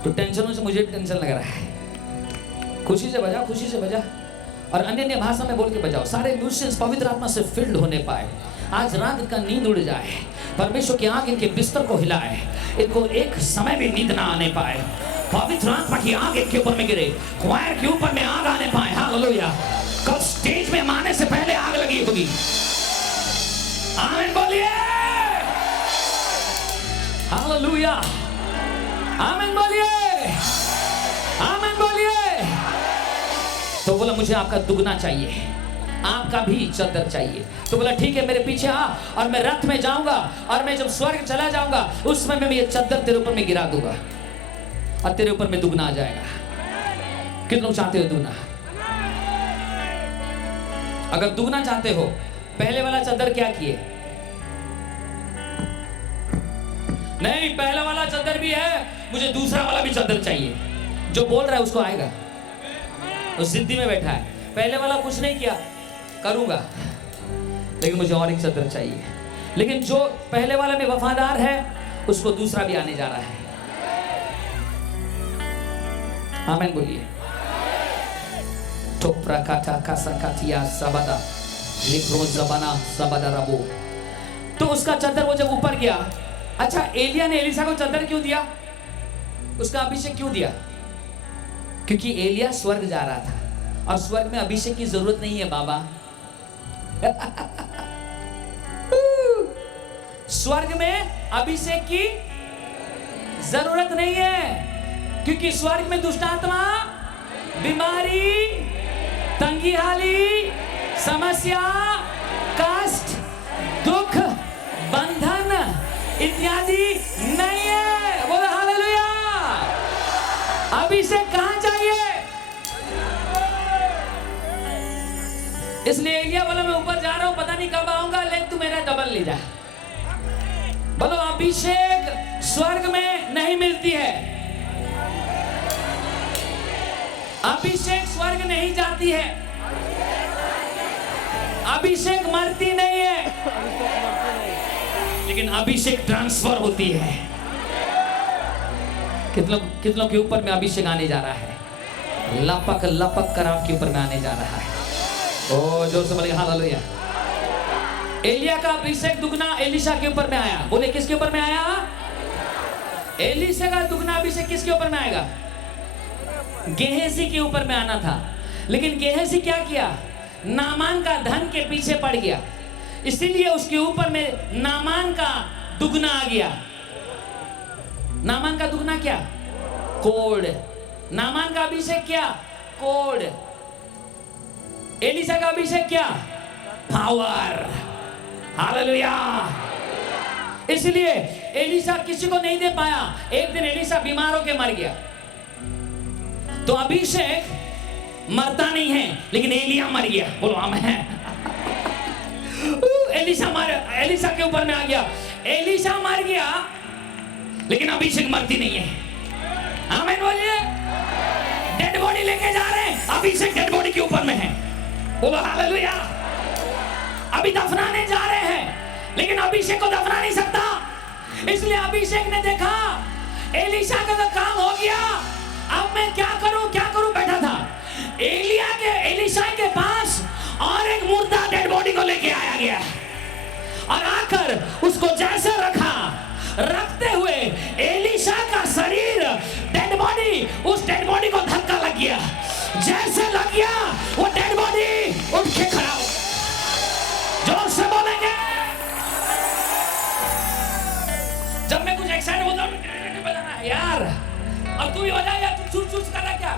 तो टेंशनों से मुझे भी टेंशन लग रहा है। खुशी से बजा, खुशी से बजा, और अन्य अन्य भाषा में बोल के बजाओ। सारे म्यूजिशियंस पवित्र आत्मा से फिल्ड होने पाए, आज रात का नींद उड़ जाए, परमेश्वर की आग इनके बिस्तर को हिलाए, इनको एक समय भी नींद ना आने पाए। पवित्र आत्मा की आग इनके ऊपर में गिरे, क्वायर के ऊपर में आग आने पाए। हालेलुया। कल स्टेज में आने से पहले आग लगी होगी। आमीन बोलिए। हालेलुया। आमीन बोलिए। आमीन बोलिए। तो बोला मुझे आपका दुगना चाहिए, आपका भी चद्दर चाहिए। तो बोला ठीक है, मेरे पीछे आ और मैं रथ में जाऊंगा, और मैं जब स्वर्ग चला जाऊंगा उस समय मैं ये चद्दर तेरे ऊपर में गिरा दूंगा और तेरे ऊपर में दुगना आ जाएगा। कितने लोग चाहते हो दुगना? अगर दुगना चाहते हो, पहले वाला चद्दर क्या किए? नहीं, पहला वाला चद्दर भी है, मुझे दूसरा वाला भी चद्दर चाहिए। जो बोल रहा है उसको आएगा, वो सिद्धि में बैठा है। पहले वाला कुछ नहीं किया, करूंगा, लेकिन मुझे और एक चद्दर चाहिए। लेकिन जो पहले वाला में वफादार है उसको दूसरा भी आने जा रहा है। आमीन बोलिए। टोपरा काटा कासा काटिया सबदा लिप्रो जबाना सबदा रबो। तो उसका चद्दर वो जब ऊपर गया, अच्छा एलिया ने एलिसा को चद्दर क्यों दिया? उसका अभिषेक क्यों दिया? क्योंकि एलिया स्वर्ग जा रहा था और स्वर्ग में अभिषेक की जरूरत नहीं है बाबा। स्वर्ग में अभिषेक की जरूरत नहीं है, क्योंकि स्वर्ग में दुष्ट आत्मा, बीमारी, तंगी हाली, समस्या, कष्ट, दुख, बंधन इत्यादि नहीं है। बोलो हालेलुया। अभिषेक कहां चाहिए? इसलिए एलिया बोला मैं ऊपर जा रहा हूं, पता नहीं कब आऊंगा, लेकिन तू मेरा डबल ले जा। बोलो अभिषेक स्वर्ग में नहीं मिलती है, अभिषेक स्वर्ग नहीं जाती है, अभिषेक मरती नहीं है, लेकिन अभिषेक ट्रांसफर होती है। कितनों के ऊपर में अभिषेक आने जा रहा है, लपक लपक कर आपके ऊपर में आने जा रहा है। ओ जोर से बोलिए हालेलुया। एलिया का अभिषेक दुगना एलिशा के ऊपर में आया। बोले किसके ऊपर में आया? एलिशा का दुगना अभिषेक किसके ऊपर में आएगा? गेहजी के ऊपर में आना था, लेकिन गेहजी क्या किया? नामान का धन के पीछे पड़ गया, इसीलिए उसके ऊपर में नामान का दुगना आ गया। नामान का दुगना क्या? कोड। नामान का अभिषेक क्या? कोड। एलिशा का अभिषेक क्या? पावर। हालेलुया। इसलिए एलिशा किसी को नहीं दे पाया। एक दिन एलिशा बीमार होकर मर गया। तो अभिषेक मरता नहीं है, लेकिन एलिया मर गया। बोलो आमीन। एलिशा के ऊपर में आ गया। एलिशा मर गया, लेकिन अभिषेक मरती नहीं है। आमीन बोलिए। डेड बॉडी लेके जा रहे हैं, अभिषेक डेड बॉडी के ऊपर में है। बोलो हालेलुया। अभी दफनाने जा रहे हैं, लेकिन अभिषेक को दफना नहीं सकता। इसलिए अभिषेक ने देखा एलिशा का तो काम हो गया, अब मैं क्या करूं बैठा था। एलिशा के पास और एक मुर्दा डेड बॉडी को लेके आया गया, और आकर उसको जैसे रखते हुए एलिशा का शरीर डेड बॉडी, उस डेड बॉडी को धक्का लग गया। जैसे लग गया वो डेड बॉडी उठ के खड़ा हो। जोर से बोलेंगे। जब मैं कुछ एक्साइटेड होता हूं बजाना है यार, अब तू भी बजा यार, तू चूस कर रहा क्या?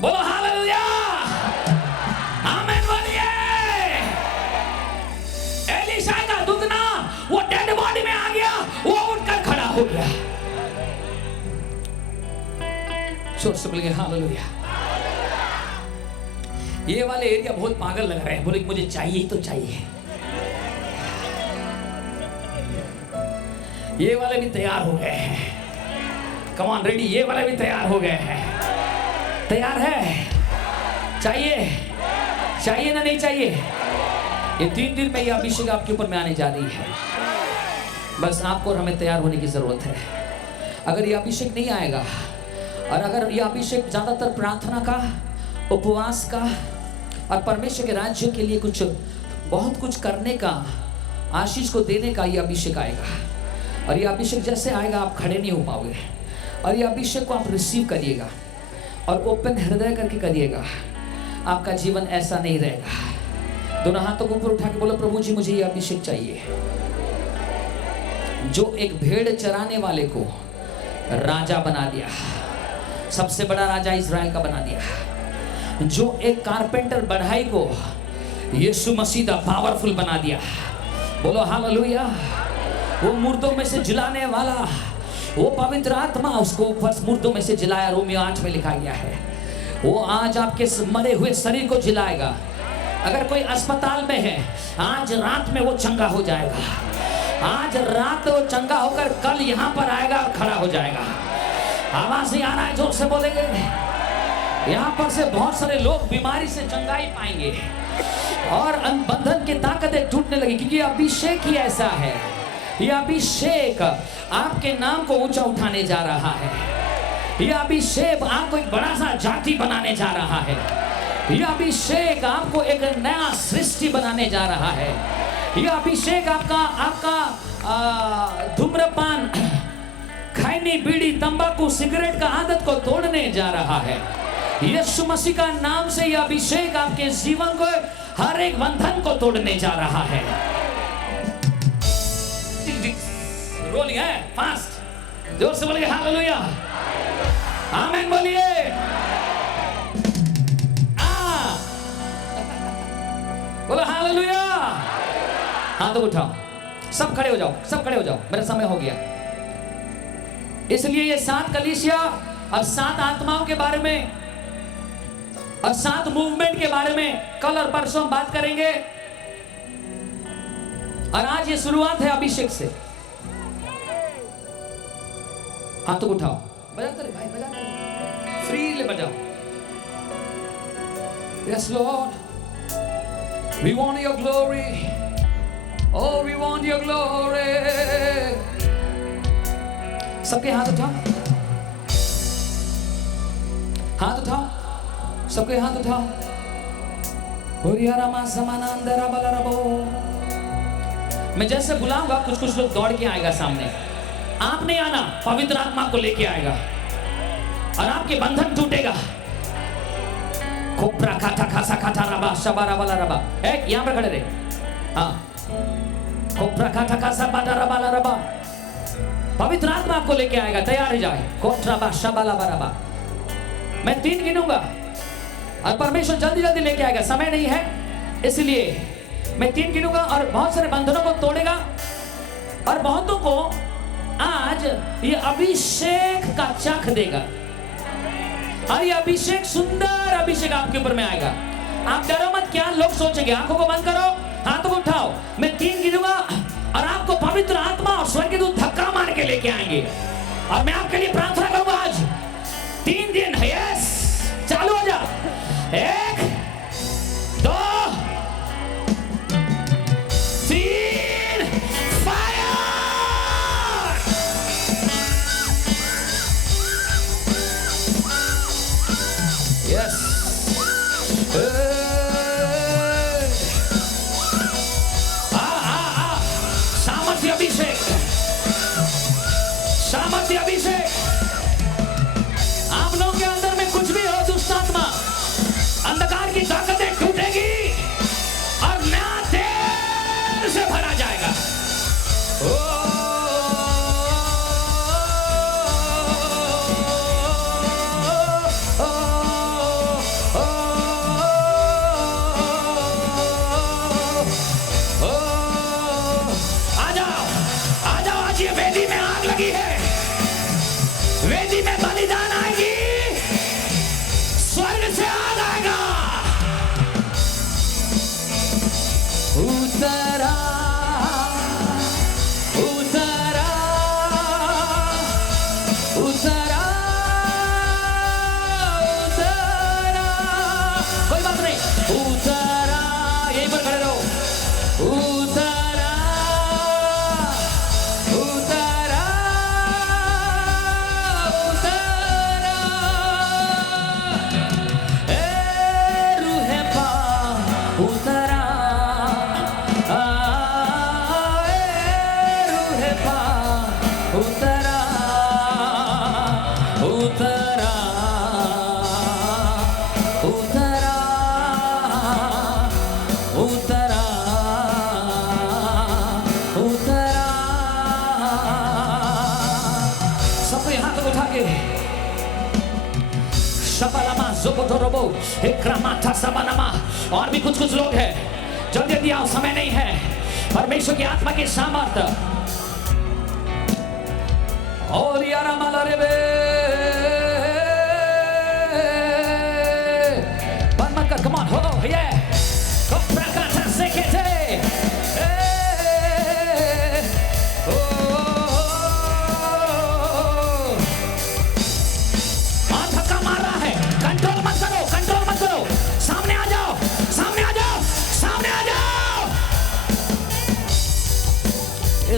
बोलो हालेलुया। आमीन बोलिए। एलिशा का दुगना वो डेड बॉडी में आ गया, वो उठकर खड़ा हो गया। जोर से बोलिए हालेलुया। ये वाले एरिया बहुत पागल लग रहे हैं, बोले मुझे चाहिए ही तो चाहिए। ये वाले भी तैयार हो गए हैं, कम ऑन रेडी, ये वाले भी तैयार हो गए हैं। तैयार है? चाहिए? चाहिए ना नहीं चाहिए? ये 3 दिन में ये अभिषेक आपके ऊपर में आने जा रही है। बस आपको और हमें तैयार होने की जरूरत है। अगर ये अभिषेक नहीं आएगा और अगर ये अभिषेक ज्यादातर प्रार्थना का, उपवास का और परमेश्वर के राज्य के लिए बहुत कुछ करने का, आशीष को देने का ये अभिषेक आएगा। और ये अभिषेक जैसे आएगा आप खड़े नहीं हो पाओगे। और ये अभिषेक को आप रिसीव करिएगा और ओपन हृदय करके करिएगा। आपका जीवन ऐसा नहीं रहेगा। दोनों हाथों को ऊपर उठा के बोलो, प्रभु जी मुझे ये अभिषेक चाहिए जो एक भेड़ चराने वाले को राजा बना दिया, सबसे बड़ा राजा इज़राइल का बना दिया। जो एक कारपेंटर बढ़ाई को यीशु मसीह दा पावरफुल बना दिया। बोलो हालेलुया। वो मुर्दों में से जिलाने वाला, वो पवित्र आत्मा उसको ऊपर मुर्दों में से जिलाया। रोमियो 8 में लिखा गया है वो आज आपके मरे हुए शरीर को जिलाएगा। अगर कोई अस्पताल में है, आज रात में वो चंगा हो जाएगा। आज रात वो चंगा होकर कल यहाँ पर आएगा और खड़ा हो जाएगा। आवाज नहीं आ रहा है? जोर से बोलेंगे। यहाँ पर से बहुत सारे लोग बीमारी से चंगाई पाएंगे और बंधन की ताकतें टूटने लगी, क्योंकि अभिषेक ही ऐसा है। ये अभिषेक आपके नाम को ऊंचा उठाने जा रहा है। ये अभिषेक आपको एक बड़ा सा जाति बनाने जा रहा है। ये अभिषेक आपको एक नया सृष्टि बनाने जा रहा है। ये अभिषेक आपका धूम्रपान, खैनी, बीड़ी, तंबाकू, सिगरेट का आदत को तोड़ने जा रहा है। यीशु मसीह का नाम से यह अभिषेक आपके जीवन को, हर एक बंधन को तोड़ने जा रहा है। रोलिंग है फास्ट, जोर से बोलिए हालेलुया, आमीन बोलिए। बोलो हालेलुया। हाथ उठाओ, सब खड़े हो जाओ, सब खड़े हो जाओ, मेरा समय हो गया। इसलिए ये 7 कलीसिया और 7 आत्माओं के बारे में और 7 मूवमेंट के बारे में कल और परसों हम बात करेंगे। और आज ये शुरुआत है अभिषेक से। हाथ उठाओ, बजाते रहे भाई, बजाते रहे, फ्रीली बजाओ। Yes Lord, we want your glory, oh we want your glory। सबके हाथ उठाओ, हाथ उठाओ, सबके हाथ उठाओ। मैं जैसे बुलाऊंगा कुछ लोग दौड़ के आएगा सामने। आप नहीं आना, पवित्र आत्मा को लेके आएगा और आपके बंधन टूटेगा। खोपरा खाटा खासा खाटा रबा शबारा वाला रबा, एक यहाँ पर खड़े रहे। हाँ, खोपरा खाटा खासा बाटा रबा ला रबा, पवित्र आत्मा आपको लेके आएगा। तैयार हो जाए। खोपरा बा शबाला बराबा। मैं 3 गिनूंगा और परमेश्वर जल्दी जल्दी लेके आएगा, समय नहीं है इसलिए मैं 3 गिनूंगा और बहुत सारे बंधनों को तोड़ेगा और बहुतों को आज ये अभिषेक का चख देगा। और ये अभिषेक, सुंदर अभिषेक आपके ऊपर में आएगा। आप डरो मत, क्या लोग सोचेंगे। आंखों को बंद करो, हाथों को उठाओ, मैं 3 गिनूंगा और आपको पवित्र आत्मा और स्वर्ग के दूत धक्का मार के लेके आएंगे। और मैं आपके लिए प्रार्थना करूंगा आज 3 दिन। यस, चालू हो जा। 1 2 3 फायर। यस, सामर्थ्य अभिषेक, सामर्थ्य अभिषेक। उतरा। सबके हाथ उठा के शबलमा जोबोटोरोबो एक्रमाथा सबनमा। और भी कुछ लोग हैं, जल्दी जल्दी आओ, समय नहीं है। परमेश्वर की आत्मा की सामर्थ्य और यारा माला रे बे बन कर, कम ऑन हो ये कोप्रकाता सेकेते धक्का मार रहा है। कंट्रोल मत करो, कंट्रोल मत करो। सामने आ जाओ, सामने आ जाओ, सामने आ जाओ।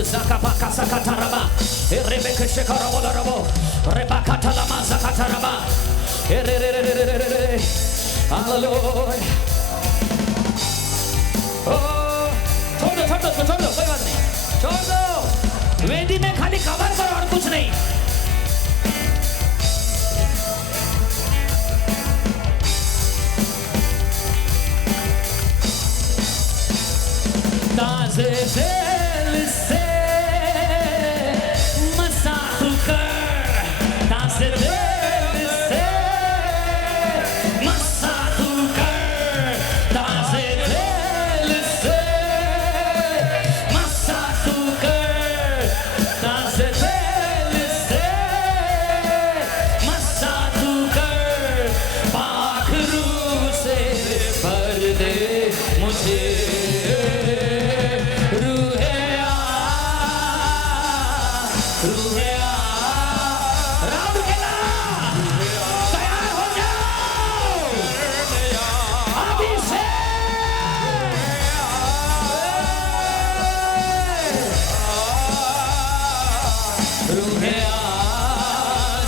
Zakapaka sakataraba, Rebecca Shekarabolarabo, Rebecca Talama Zakataraba, Hallelujah. Oh, छोड़ दो, कोई बात नहीं, छोड़ दो। वेदी में खाली कवर करो और कुछ नहीं। ताज़े दिल से मसाहू कर, ताज़े दिल से मसाहू कर, ताज़े दिल से मसाहू कर, ताज़े दिल से मसाहू कर। पाक रूह से भर दे मुझे,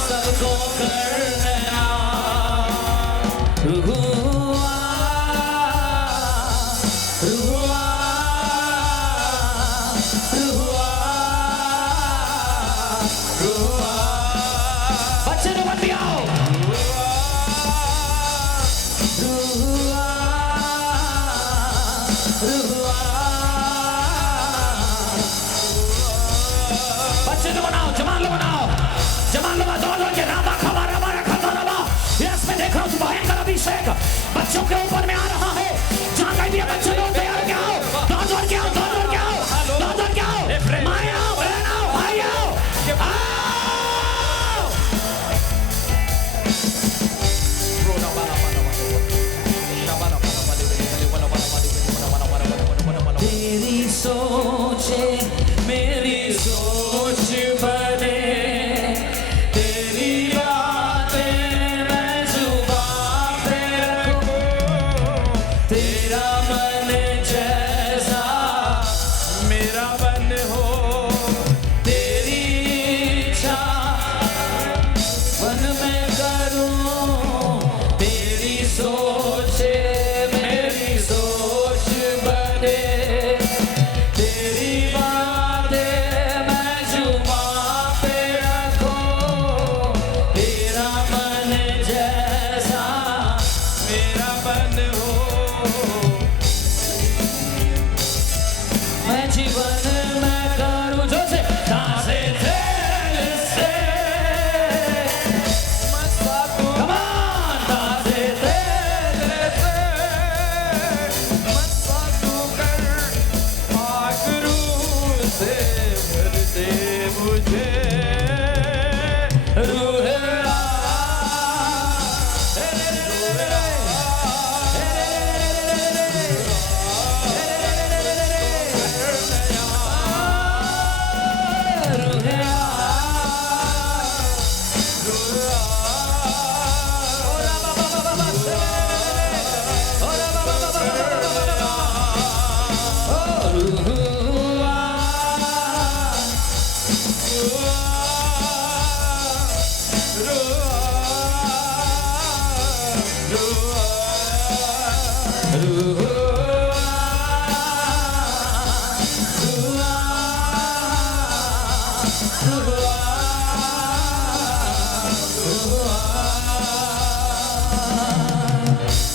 सबको करना बच्चे लोग मत भी आओ। बच्चे लोग बनाओ, जवान लोग बनाओ, जवान लोग दौड़ के रामा खबा रामा रखा रामा। यस, मैं देख रहा हूँ भयंकर अभिषेक बच्चों के ऊपर में आ रहा है। जहाँ कहीं भी बच्चे लोग तैयार के आओ, दौड़ के आओ, दौड़ के आओ, दौड़ के आओ, माए आओ, बहन आओ, भाई आओ, तेरी सोचे मेरी सोच बने, तेरी बातें मैं जुबां पे रखूं, तेरा मन जैसा मेरा मन हो, तेरी इच्छा मन में करूं, तेरी सोचे मेरी सोच बने, तेरी बातें मैं जुबां पे रखूं, तेरा मन जैसा मेरा मन हो, मैं जीवन में करूं जो से ताज़े दिल से मसाहू, come on, ताज़े दिल से मसाहू कर, पाक रूह से भर दे मुझे, रूह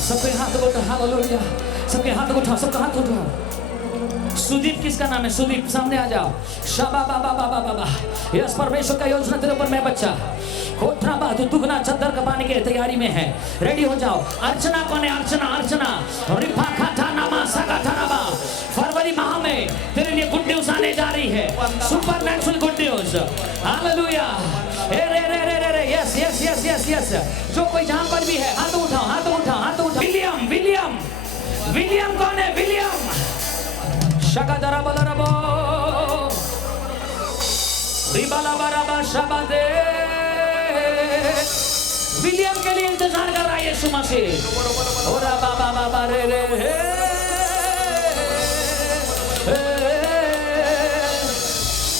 सबके हाथ उठाओ, हालेलुया, सबके हाथ उठाओ, सबका हाथ उठाओ। सुदीप किसका नाम है? सुदीप सामने आ जाओ। शाबा बाबा बाबा बाबा, यस परमेश्वर का योजना तेरे ऊपर मैं बच्चा। कोठरा बा तू दुगना चद्दर कपाने की तैयारी में है, रेडी हो जाओ। अर्चना कौन है? अर्चना, अर्चना रिफा खाता नामा सगा धनाबा। फरवरी माह में तेरे लिए गुड न्यूज आने जा रही है, super natural good news. Hallelujah. रे रे रे रे रे, yes yes yes yes yes. जो कोई जहां पर भी है हाथ उठाओ, हाथ उठाओ, हाथ उठाओ। विलियम, विलियम, विलियम कौन है? विलियम शगदरा बलरबो रिबाला बराबा शबादे। विलियम के लिए इंतजार कर रहा है यीशु मसीह। ओरा बाबा बाबा रे रे हे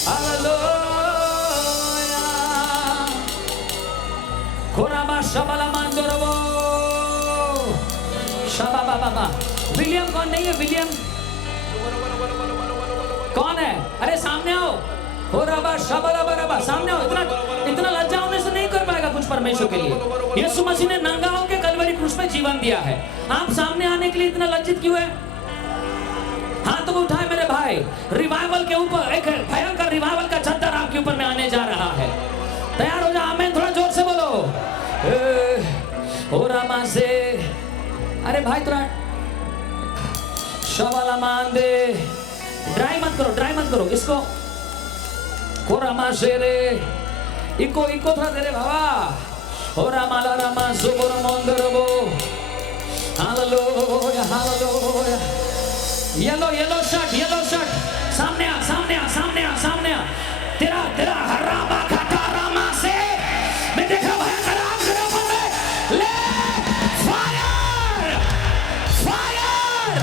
हालेलुया। कोराबा शबाला मांदोरबो शबा बाबा। विलियम कौन नहीं है? विलियम कौन है? अरे सामने आओ। हो रबा शबला बरबा, सामने आओ। इतना लज्जा होने से नहीं कर पाएगा कुछ परमेश्वर के लिए। यीशु मसीह ने नंगा होकर कलवरी क्रूस पे जीवन दिया है। आप सामने आने के लिए इतना लज्जित क्यों है? हाथ तो उठाए मेरे भाई। रिवाइवल के ऊपर एक भयंकर रिवाइवल का चद्दर आपके ऊपर में आने जा रहा है। तैयार हो जाओ। आमीन। थोड़ा जोर से बोलो। हो रामा से। अरे भाई थोड़ा शबला मान दे। ड्राई मत करो, ड्राई मत करो इसको। कोरामा शेरे इको इको थोड़ा दे रे बाबा। ओ रामा ला रामा सुबोर मंदरबो। Hallelujah hallelujah. Yellow yellow shirt, yellow shirt. सामने आ, सामने आ, सामने आ, सामने आ। तेरा तेरा हरामा खाता रामा से मैं देख रहा हूं खराब करो पर ले फायर फायर।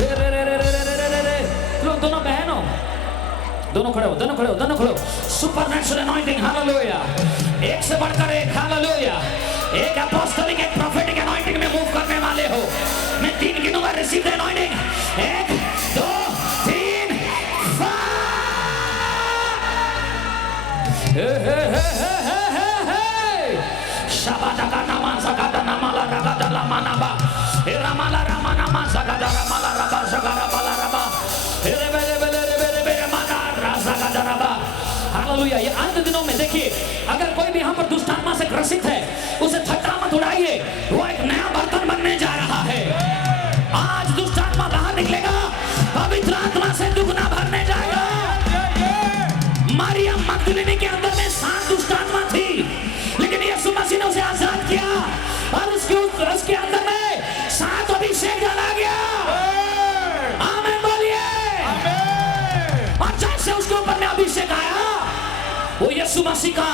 रे रे रे रे रे। दोनों बहनों, दोनों खड़े हो, दोनों खड़े हो, दोनों खड़े हो। Supernatural anointing, hallelujah. एक से बढ़कर एक, हालेलुया। एक अपोस्टलिक, एक प्रोफेटिक अनॉइंटिंग में मूव करने वाले हो। मैं 3 गिनूंगा, रिसीव द अनॉइंटिंग। 1 2 3 हे हे हे हे हे हे। शबादा का नामा सगादा नामाला रगादा लामानाबा। हे रामाला रामानामा सगादा रामाला रगा सगादा बाला रबा। हे रे बेरे बेरे बेरे बेरे माना राजा का दरबा। हालेलुया। ये अंत दिनों में देखिए, अगर कोई भी यहाँ पर दुष्ट आत्मा से ग्रसित है, उसे ठट्टा मत उड़ाइए। वो एक नया बर्तन बनने जा रहा है। आज दुष्ट आत्मा बाहर निकलेगा, पवित्र आत्मा से दुगना भरने जाएगा। मरियम मगदलिनी के अंदर में 7 दुष्ट आत्मा थी, लेकिन यीशु मसीह ने उसे आजाद किया और उसके अंदर में 7 अभिषेक डाला गया। आमीन बोलिए। और जैसे उसके ऊपर में अभिषेक आया, वो यीशु मसीह का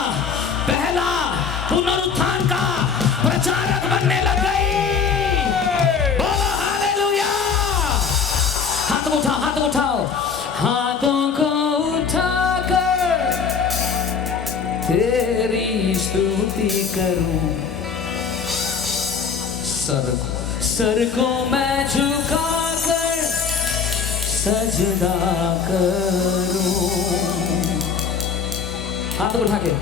पहला पुनरुत्थान का प्रचारक बनने लग गई। बोलो हालेलुया। हाथ उठाओ, हाथ उठाओ। हाथों को उठाकर तेरी स्तुति करूं। सर को मैं झुकाकर सजदा करूं। हाथ उठा के।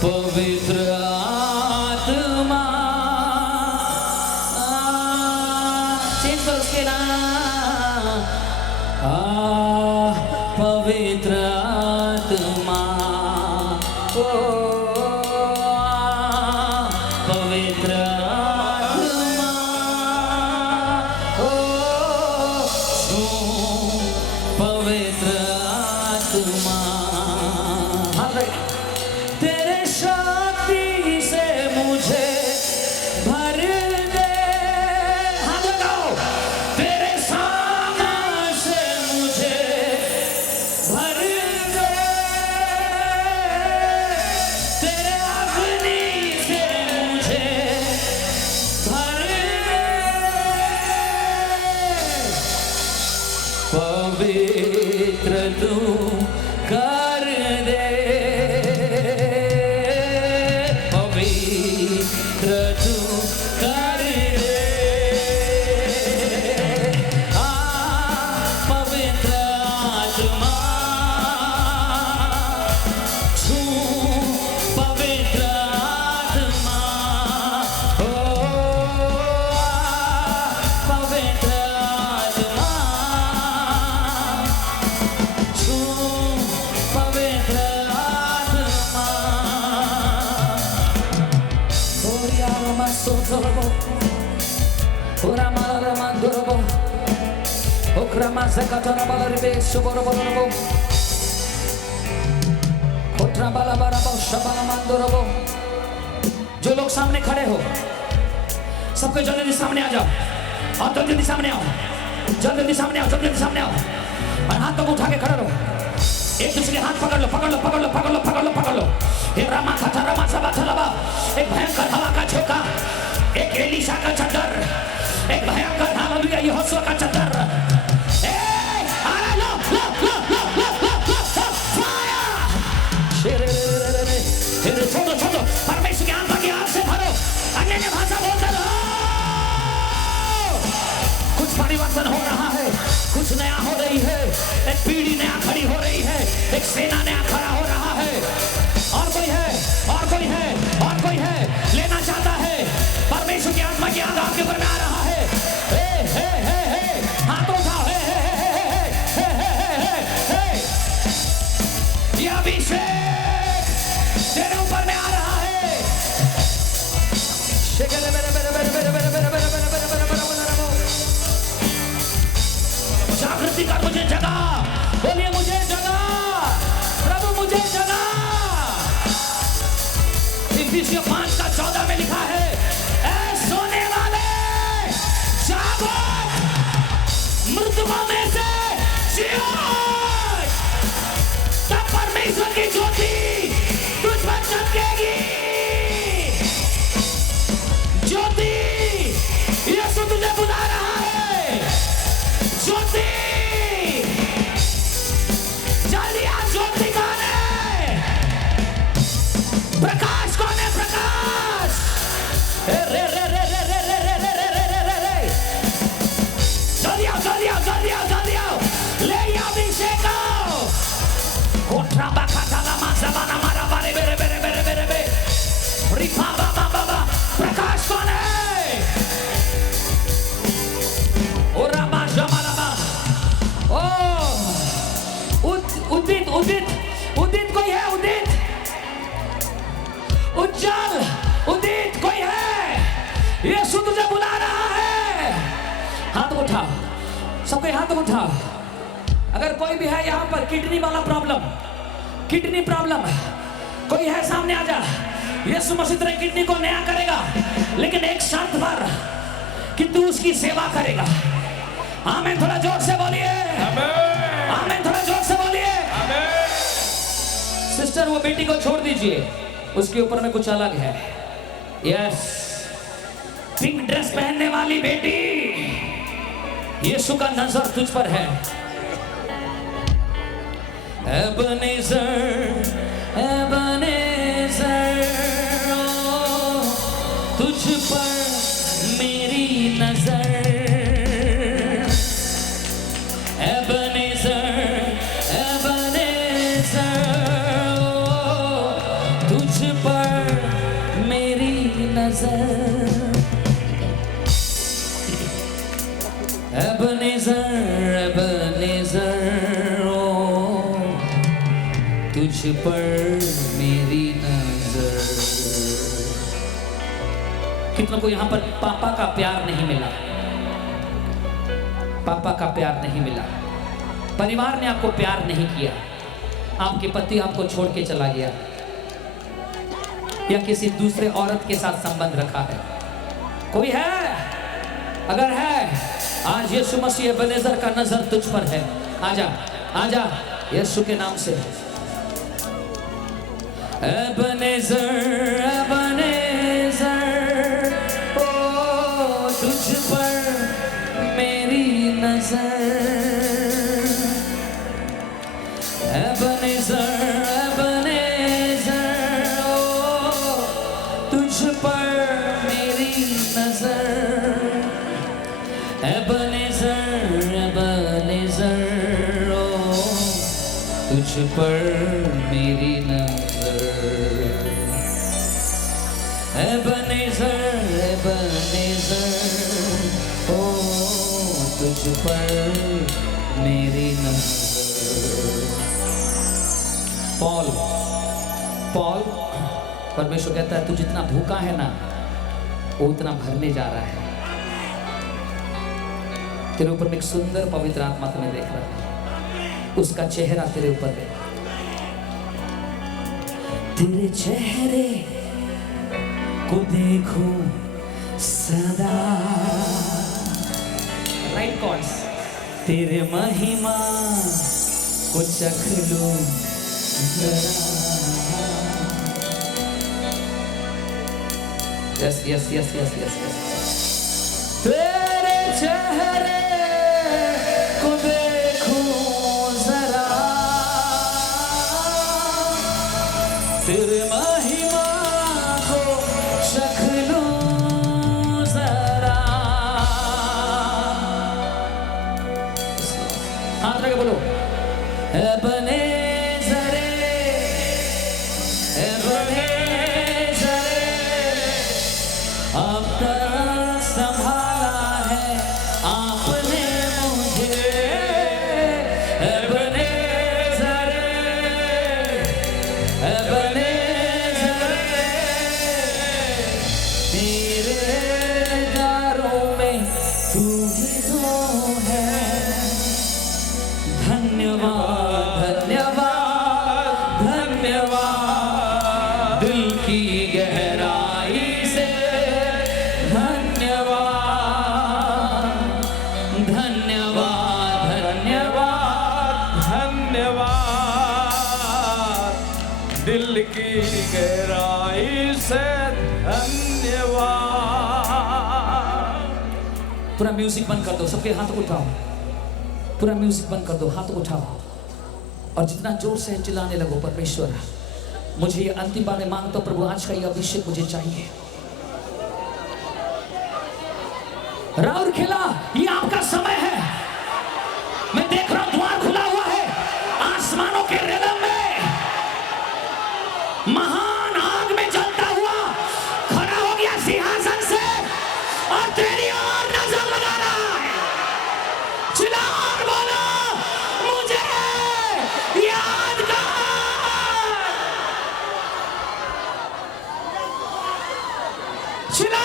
पवित्र आत्मा, चेंज करो उसके नाम। पवित्र आत्मा, पवित्र आत्मा, पवित्र आत्मा। तेरे शक्ति से मुझे भर दे। हाथ लगाओ। तेरे सामर्थ से मुझे भर दे। तेरे अग्नि से मुझे भर दे। पवित्र तू कर दे। पवित्र तू कर दे। पवित्र आत्मा, छू पवित्र आत्मा। पवित्र Rama zakatara balaribe soboro bolorobo. Kotra balabarabo shabala mandorobo. जो लोग सामने खड़े हो सबके जल्दी सामने आ जाओ और जल्दी सामने आओ, जल्दी सामने आओ, जल्दी सामने आओ और हाथों को उठा के खड़े रहो। एक दूसरे के हाथ पकड़ लो, पकड़ लो, पकड़ लो, पकड़ लो, पकड़ लो, पकड़ लो। हे रामा खाता रामा सबा चलावा। एक भयंकर हवा का झोंका, एक एलीशा का चद्दर, एक भयंकर हालेलुया यहोशू का चद्दर। ए अरे लो लो लो लो लो लो लो फायर। छोड़ो छोड़ो परमेश्वर के आत्मा की आग से भरो, अन्य भाषा बोलते रहो। कुछ परिवर्तन हो रहा है, कुछ नया हो रही है, एक पीढ़ी नया खड़ी हो रही है, एक सेना नया खड़ा हो रहा है। और कोई है, और कोई है, और कोई है लेना चाहता है। परमेश्वर की आत्मा की आग आपके ऊपर में आ रहा है। हे हे हे हे हाथ उठाओ। हे हे हे हे हे हे हे। ये अभिषेक तेरे ऊपर में आ रहा है। शेकले मेरे मेरे मेरे मेरे मेरे मेरे मेरे मेरे मेरे मेरे जागृति का मुझे जगा, बोलिए मुझे जगा प्रभु, मुझे जगा। इफिसियों 5:14 में लिखा है, ऐ सोने वाले जागो, मृतकों में से जियो, तब परमेश्वर की ज्योति तुझ पर चमकेगी। ज्योति यीशु तुझे बुला रहा है। ज्योति जल्दी आ। ज्योति कौन है? प्रकाश कौन है? प्रकाश रे रे रे रे रे रे रे रे रे रे रे रे। जल्दी आओ, जल्दी आओ, जल्दी आओ, जल्दी आओ, ले अभिषेक आओ। कोठरा बाकाटा लामा ज़बाना मारा बारे बेरे बेरे बेरे बेरे बे। रिपा बाबा बाबा। प्रकाश कौन है? उदित उदित उदित कोई है? उदित उज्जवल उदित कोई है? यीशु तुझे बुला रहा है। हाथ उठाओ, सबके हाथ उठाओ। अगर कोई भी है यहाँ पर किडनी वाला प्रॉब्लम, किडनी प्रॉब्लम कोई है सामने आ जा। यीशु मसीह तेरे किडनी को नया करेगा, लेकिन एक शर्त पर कि तू उसकी सेवा करेगा। आमीन। थोड़ा जोर से बोलिए आमीन। थोड़ा जोर से बोलिए आमीन। सिस्टर वो बेटी को छोड़ दीजिए, उसके ऊपर में कुछ अलग है। यस, पिंक ड्रेस पहनने वाली बेटी, यीशु का नजर तुझ पर है। एबनेज़र एबनेज़र तुझ पर मेरी नजर। एबनेज़र एबनेज़र तुझ पर मेरी नजर। एबनेज़र एबनेज़र तुझ पर मेरी नजर। कितनों को यहाँ पर पापा का प्यार नहीं मिला? पापा का प्यार नहीं मिला, परिवार ने आपको प्यार नहीं किया, आपके पति आपको छोड़ के चला गया, या किसी दूसरे औरत के साथ संबंध रखा है। कोई है? अगर है, आज यीशु मसीह एबनेज़र का नजर तुझ पर है। आजा आजा यीशु के नाम से। एबनेज़र एबनेज़र ओ तुझ पर मेरी नजर। एबनेज़र एबनेज़र ओ तुझ पर मेरी नजर। एबनेज़र एबनेज़र ओ तुझ पर मेरी नजर। एबनेज़र एबनेज़र ओ तुझ पर मेरी नजर। पॉल परमेश्वर कहता है तू जितना भूखा है ना, वो उतना भरने जा रहा है। तेरे ऊपर में एक सुंदर पवित्र आत्मा को मैं देख रहा हूँ, उसका चेहरा तेरे ऊपर है। तेरे चेहरे को देखूं सदा, राइट कॉर्ड्स, तेरे महिमा को चख लूं जरा। Yes yes yes yes yes yes. तेरे चेहरे को देखूं जरा, तेरे महिमा को चख लूं जरा। हाथ लगा बोलो, बने जरे, बने जरे, अब तक संभाला है आपने मुझे। बने जरे, बने जरे, तेरे दारों में तू ही तो है। धन्यवाद धन्यवाद धन्यवाद, दिल की गहराई से धन्यवाद धन्यवाद धन्यवाद धन्यवाद, दिल की गहराई से धन्यवाद। पूरा म्यूजिक बंद कर दो, सबके हाथ उठाओ, पूरा म्यूजिक बंद कर दो, हाथ उठाओ और जितना जोर से चिल्लाने लगो, परमेश्वर मुझे ये अंतिम बार में मांगता हूं प्रभु, आज का ये अभिषेक मुझे चाहिए। राउर खिला, ये आपका समय है। मैं देख रहा हूं द्वार खुला हुआ है, आसमानों के रिदम में महान आग में जलता हुआ खड़ा हो गया सिंहासन से और तेरी ओर नजर लगा रहा है। चिल्ला और बोलो, मुझे याद कर। चिल्ला,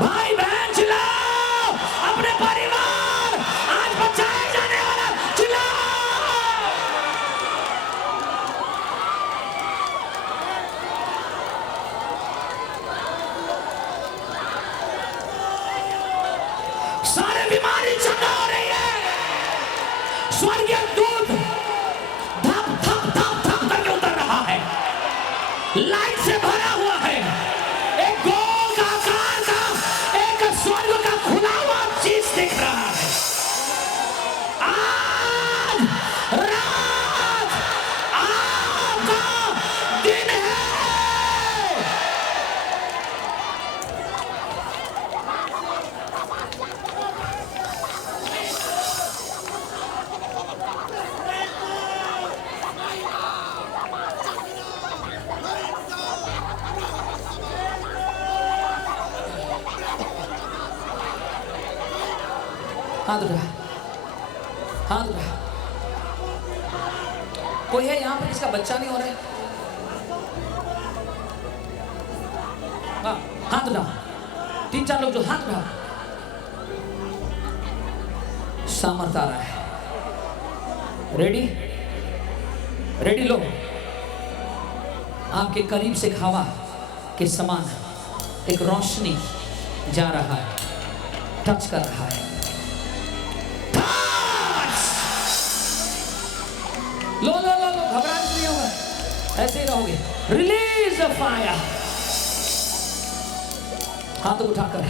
भाई बहन चिल्लाओ, अपने परिवार आज बचाए जाने वाला चिल्लाओ। सारे बीमारी चंगा हो रही है। स्वर्गीय दूत धप धप धप धप करके उतर रहा है, लाइट से भरा हुआ है। एक गोल का आकार का एक स्वर्ग का खुला हुआ चीज दिख रहा है। आज रात आपका दिन है। हाथ उठा, हाथ उठा। कोई है यहाँ पर जिसका बच्चा नहीं हो रहा है? हाँ, हाथ उठा। 3-4 लोग जो हाथ उठा। सामर्थ आ रहा है। रेडी, रेडी लो। आपके करीब से हवा के समान एक रोशनी जा रहा है, टच कर रहा है। लो लो लो लो, घबराहट नहीं होगा, ऐसे ही रहोगे। Release the fire. हाथ उठाकर,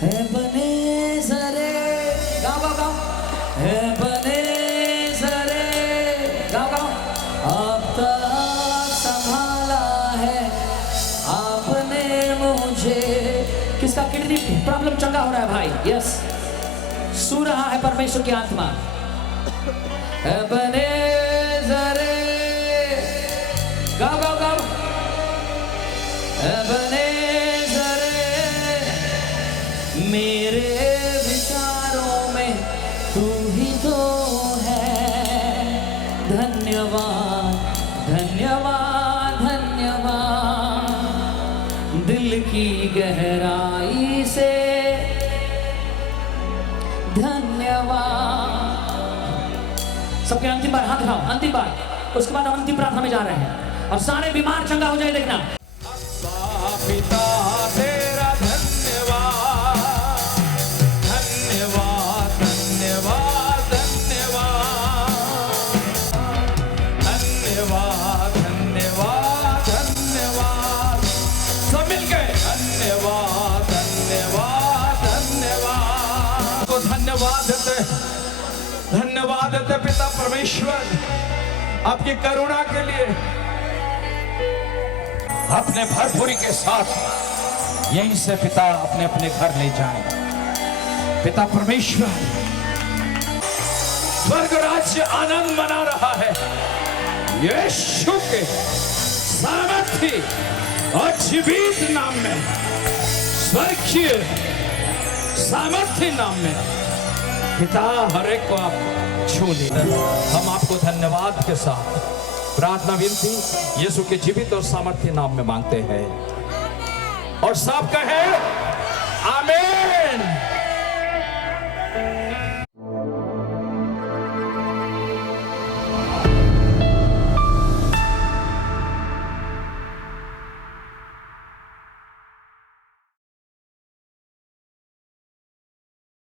है बने जरे, गाओ गाओ गाओ, है बने जरे, गाओ गाओ। अब तक संभाला है आपने मुझे। किसका किडनी प्रॉब्लम चंगा हो रहा है भाई? यस, सू रहा है परमेश्वर की आत्मा। बने जरे, गाओ गाओ गाओ, बने जरे, मेरे विचारों में तू ही तो है। धन्यवाद धन्यवाद धन्यवाद, दिल की गहराई से धन्यवाद। सबके अंतिम बार हाथ उठाओ, अंतिम बार, उसके बाद हम अंतिम प्रार्थना में जा रहे हैं और सारे बीमार चंगा हो जाए। देखना, पिता तेरा धन्यवाद धन्यवाद धन्यवाद धन्यवाद धन्यवाद धन्यवाद, सब मिलके धन्यवाद धन्यवाद धन्यवाद। तो धन्यवाद देते पिता परमेश्वर आपकी करुणा के लिए। अपने भरपूरी के साथ यहीं से पिता अपने अपने घर ले जाएं। पिता परमेश्वर स्वर्ग राज्य आनंद मना रहा है यीशु के सामर्थ्य और जीवित नाम में, स्वर्गीय सामर्थ्य नाम में पिता हर एक को आप छू ले। हम आपको धन्यवाद के साथ प्रार्थना विनती यीशु के जीवित और सामर्थ्य नाम में मांगते हैं और सब कहे आमीन।